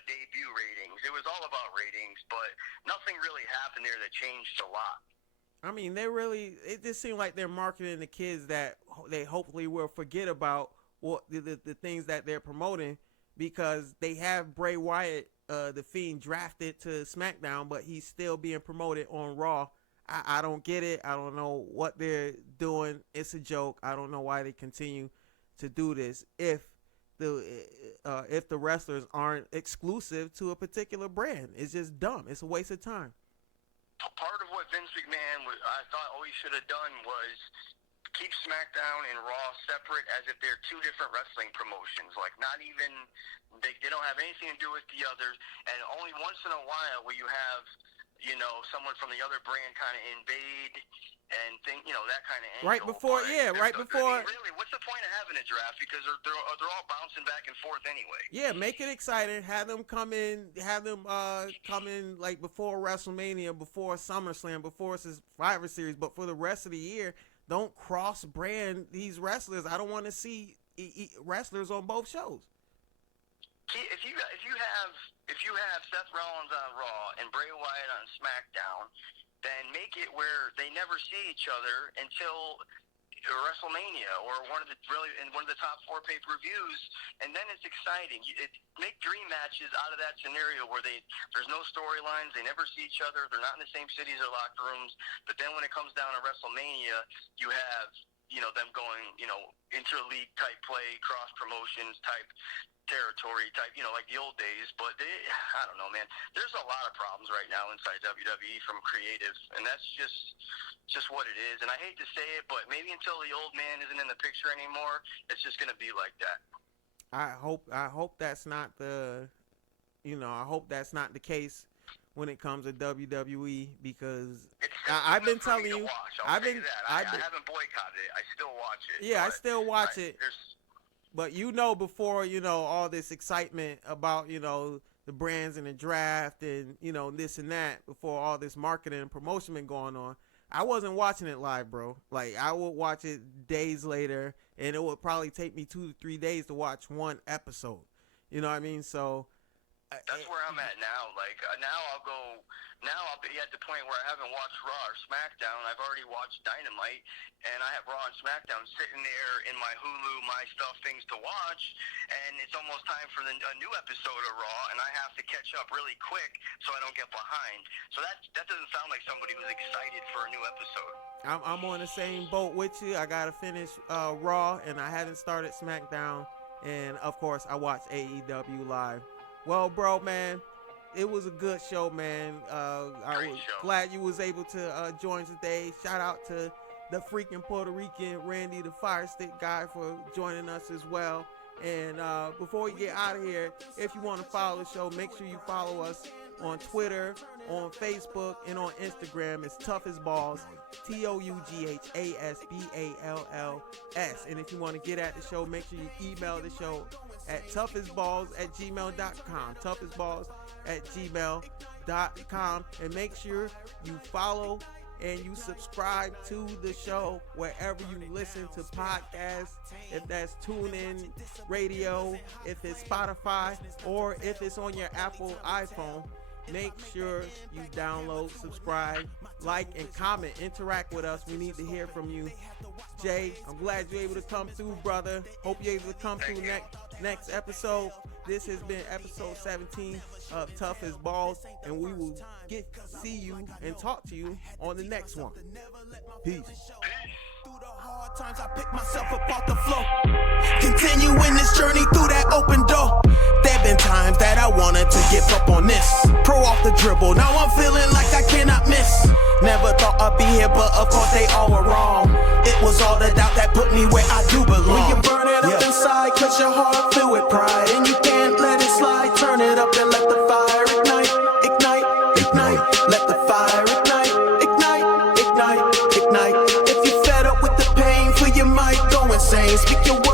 debut ratings. It was all about ratings, but nothing really happened there that changed a lot. I mean, it just seemed like they're marketing the kids that they hopefully will forget about what the things that they're promoting, because they have Bray Wyatt, the Fiend, drafted to SmackDown, but he's still being promoted on Raw. I don't get it. I don't know what they're doing. It's a joke. I don't know why they continue to do this if the wrestlers aren't exclusive to a particular brand. It's just dumb. It's a waste of time. Part of what Vince McMahon I thought all he should have done was keep SmackDown and Raw separate, as if they're two different wrestling promotions. Like, not even, they don't have anything to do with the others. And only once in a while will you have, someone from the other brand kind of invade and think, that kind of angle. Right before. I mean, really, what's the point of having a draft? Because they're all bouncing back and forth anyway. Yeah, make it exciting. Have them come in. Like before WrestleMania, before SummerSlam, before Survivor Series. But for the rest of the year, don't cross brand these wrestlers. I don't want to see wrestlers on both shows. If you have Seth Rollins on Raw and Bray Wyatt on SmackDown, then make it where they never see each other until WrestleMania or one of the top 4 pay-per-views, and then it's exciting. Make dream matches out of that scenario where there's no storylines, they never see each other, they're not in the same cities or locker rooms. But then when it comes down to WrestleMania, you have them going inter-league type play, cross promotions type territory type, like the old days. But I don't know, man. There's a lot of problems right now inside WWE from creative, and that's just what it is. And I hate to say it, but maybe until the old man isn't in the picture anymore, it's just going to be like that. I hope that's not the case when it comes to WWE, because I've been telling you, I haven't boycotted it. I still watch it. Yeah, I still watch it. But before all this excitement about the brands and the draft and this and that, before all this marketing and promotion been going on, I wasn't watching it live, bro. Like, I would watch it days later, and it would probably take me 2 to 3 days to watch one episode. You know what I mean? So that's where I'm at now. Like, now I'll be at the point where I haven't watched Raw or SmackDown. I've already watched Dynamite, and I have Raw and SmackDown sitting there in my Hulu, my stuff, things to watch, and it's almost time for a new episode of Raw, and I have to catch up really quick so I don't get behind. So that doesn't sound like somebody who's excited for a new episode. I'm on the same boat with you. I got to finish Raw, and I haven't started SmackDown, and, of course, I watched AEW live. Well, bro, man, it was a good show, man. I was glad you was able to join today. Shout out to the Freakin Puerto Rican, Randy, the Fire Stick guy, for joining us as well. And before we get out of here, if you want to follow the show, make sure you follow us on Twitter, on Facebook, and on Instagram. It's Tough as Balls, TOUGHASBALLS. And if you want to get at the show, make sure you email the show at toughasballs@gmail.com. toughasballs@gmail.com. And make sure you follow and you subscribe to the show wherever you listen to podcasts. If that's TuneIn Radio, if it's Spotify, or if it's on your Apple iPhone, make sure you download, subscribe, like, and comment. Interact with us. We need to hear from you. Jay, I'm glad you're able to come through, brother. Hope you're able to come through next episode. This has been episode 17 of Tough as Balls, and we will see you and talk to you on the next one. Peace. Through the hard times, I pick myself up off the floor. Continuing this journey through that open door. There've been times that I wanted to give up on this. Pro off the dribble, now I'm feeling like I cannot miss. Never thought I'd be here, but of course they all were wrong. It was all the doubt that put me where I do belong. When you burn it up inside, cause your heart filled with pride, and you can't let it slide. Turn it up and let the fire ignite, ignite, ignite. Let the fire ignite, ignite, ignite, ignite. If you fed up with the pain, for your mic, go insane. Speak your word.